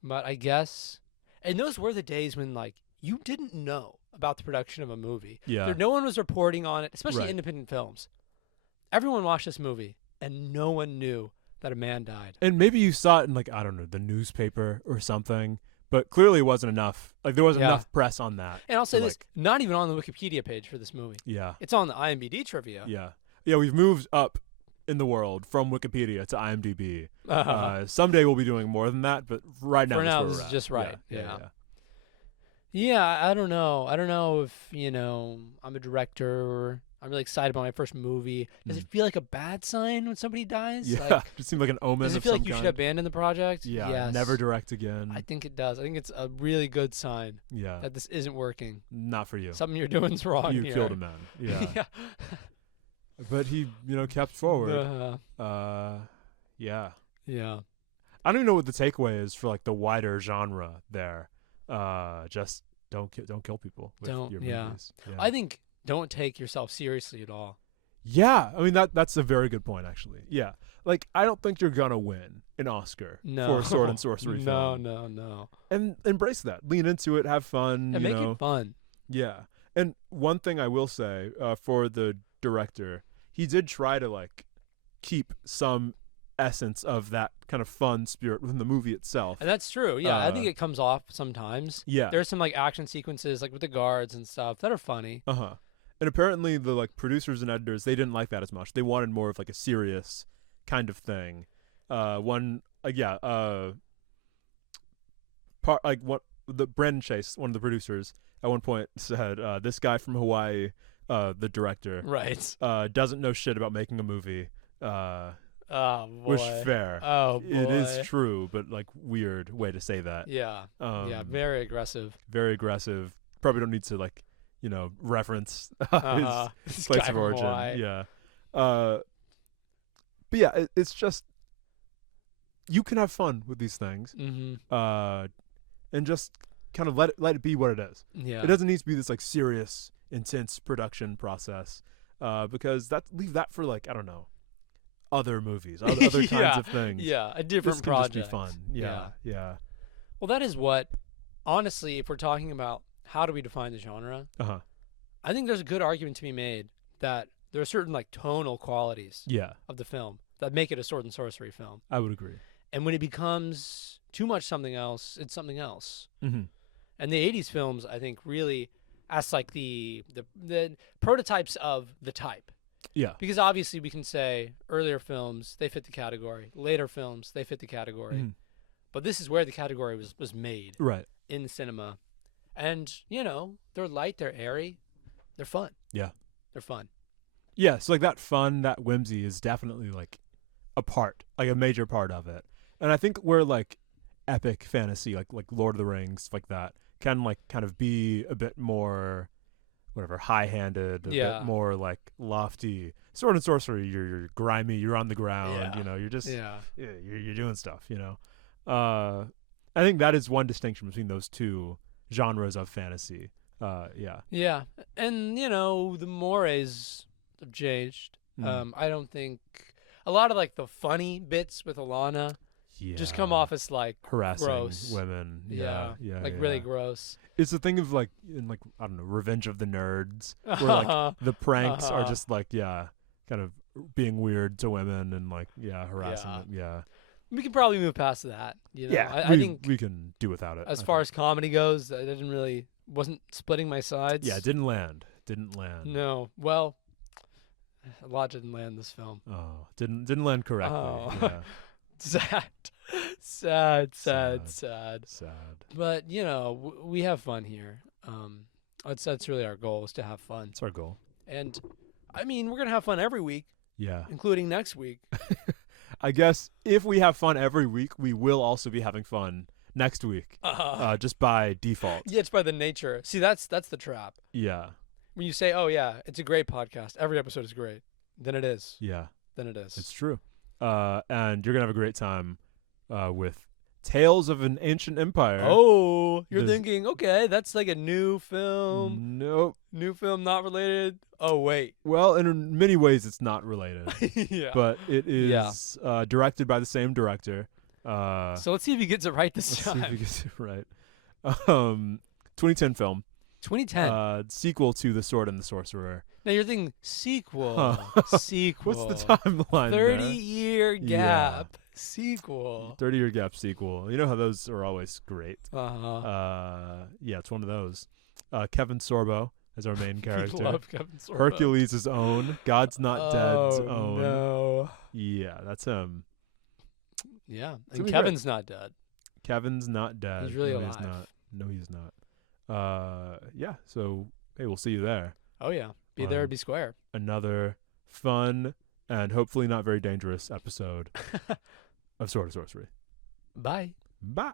But I guess, and those were the days when like you didn't know about the production of a movie. Yeah. No one was reporting on it, especially Right. independent films. Everyone watched this movie, and no one knew that a man died. And maybe you saw it in like, I don't know, the newspaper or something, but clearly it wasn't enough. Like there wasn't enough press on that. And I'll say this, not even on the Wikipedia page for this movie. Yeah. It's on the IMDb trivia. Yeah. Yeah, we've moved up in the world from Wikipedia to IMDb. Someday we'll be doing more than that, but right now, for now, this is just right. Yeah. I don't know. I don't know if I'm a director or I'm really excited about my first movie. Does it feel like a bad sign when somebody dies? Yeah, like, it seemed like an omen. Does it feel like you should abandon the project? Yeah, yes. Never direct again. I think it does. I think it's a really good sign. Yeah, that this isn't working. Not for you. Something you're doing's wrong. You killed a man. Yeah. Yeah. But he, kept forward. Yeah. Yeah. I don't even know what the takeaway is for like the wider genre there. Just don't kill people with your movies. Yeah. I think don't take yourself seriously at all. Yeah, I mean that's a very good point actually. Yeah, like I don't think you're gonna win an Oscar for a Sword and Sorcery film. No. And embrace that, lean into it, have fun, and make it fun. Yeah, and one thing I will say for the director, he did try to like keep some essence of that kind of fun spirit within the movie itself. And that's true. Yeah, I think it comes off sometimes. Yeah, there's some like action sequences like with the guards and stuff that are funny. And apparently the like producers and editors, they didn't like that as much. They wanted more of like a serious kind of thing. Brandon Chase, one of the producers, at one point said, "This guy from Hawaii, the director, right, doesn't know shit about making a movie." Oh boy. Which fair. Oh boy. It is true, but like weird way to say that. Yeah. Very aggressive. Very aggressive. Probably don't need to like, reference his this place guy of from origin. Hawaii. Yeah. But yeah, it's just you can have fun with these things, and just kind of let it be what it is. Yeah. It doesn't need to be this like serious, intense production process, because leave that for like, I don't know, other movies, other kinds of things. Yeah, a different this can project. just be fun. Yeah. Well, that is what, honestly, if we're talking about how do we define the genre, I think there's a good argument to be made that there are certain like tonal qualities of the film that make it a sword and sorcery film. I would agree. And when it becomes too much something else, it's something else. Mm-hmm. And the 80s films, I think, really as like the prototypes of the type. Yeah. Because obviously we can say earlier films, they fit the category. Later films, they fit the category. Mm-hmm. But this is where the category was made. Right. In cinema. And, they're light, they're airy, they're fun. Yeah. They're fun. Yeah, so like that fun, that whimsy is definitely like a major part of it. And I think where like epic fantasy, like Lord of the Rings, like that, can like kind of be a bit more, whatever, high-handed, a bit more like lofty. Sword and Sorcery, you're grimy, you're on the ground, you're just you're doing stuff, I think that is one distinction between those two genres of fantasy. Yeah, and the mores have changed. I don't think a lot of like the funny bits with Alana just come off as like harassing gross women. Really gross. It's a thing of like in like, I don't know, Revenge of the Nerds, where like the pranks are just like kind of being weird to women and like harassing them. Yeah. We could probably move past that. I think we can do without it. As far as comedy goes, I wasn't splitting my sides. Yeah, it didn't land. No. Well, a lot didn't land this film. Oh, didn't land correctly. Oh. Yeah. Sad. But we have fun here. That's really our goal, is to have fun. That's our goal. And I mean, we're gonna have fun every week. Yeah. Including next week. I guess if we have fun every week, we will also be having fun next week, just by default. Yeah, it's by the nature. See, that's the trap. Yeah. When you say, "Oh yeah, it's a great podcast. Every episode is great," then it is. Yeah. Then it is. It's true. And you're gonna have a great time with Tales of an Ancient Empire. Oh, you're thinking, okay, that's like a new film. Nope. New film, not related. Oh, wait. Well, in many ways, it's not related. Yeah. But it is directed by the same director. So let's see if he gets it right this time. See if he gets it right. 2010 film. 2010. Sequel to The Sword and the Sorcerer. Now you're thinking sequel. Sequel. What's the timeline? 30-year gap. Sequel. 30-year gap sequel. You know how those are always great. Yeah, it's one of those. Kevin Sorbo as our main character. Love Kevin Sorbo. Hercules' own. God's Not Dead's own. No. Yeah, that's him. Yeah, and Kevin's not dead. Kevin's not dead. He's really alive. He's not. No, he's not. Yeah, so, hey, we'll see you there. Oh, yeah. Be there, be square. Another fun and hopefully not very dangerous episode of Sorta Sorcery. Bye. Bye.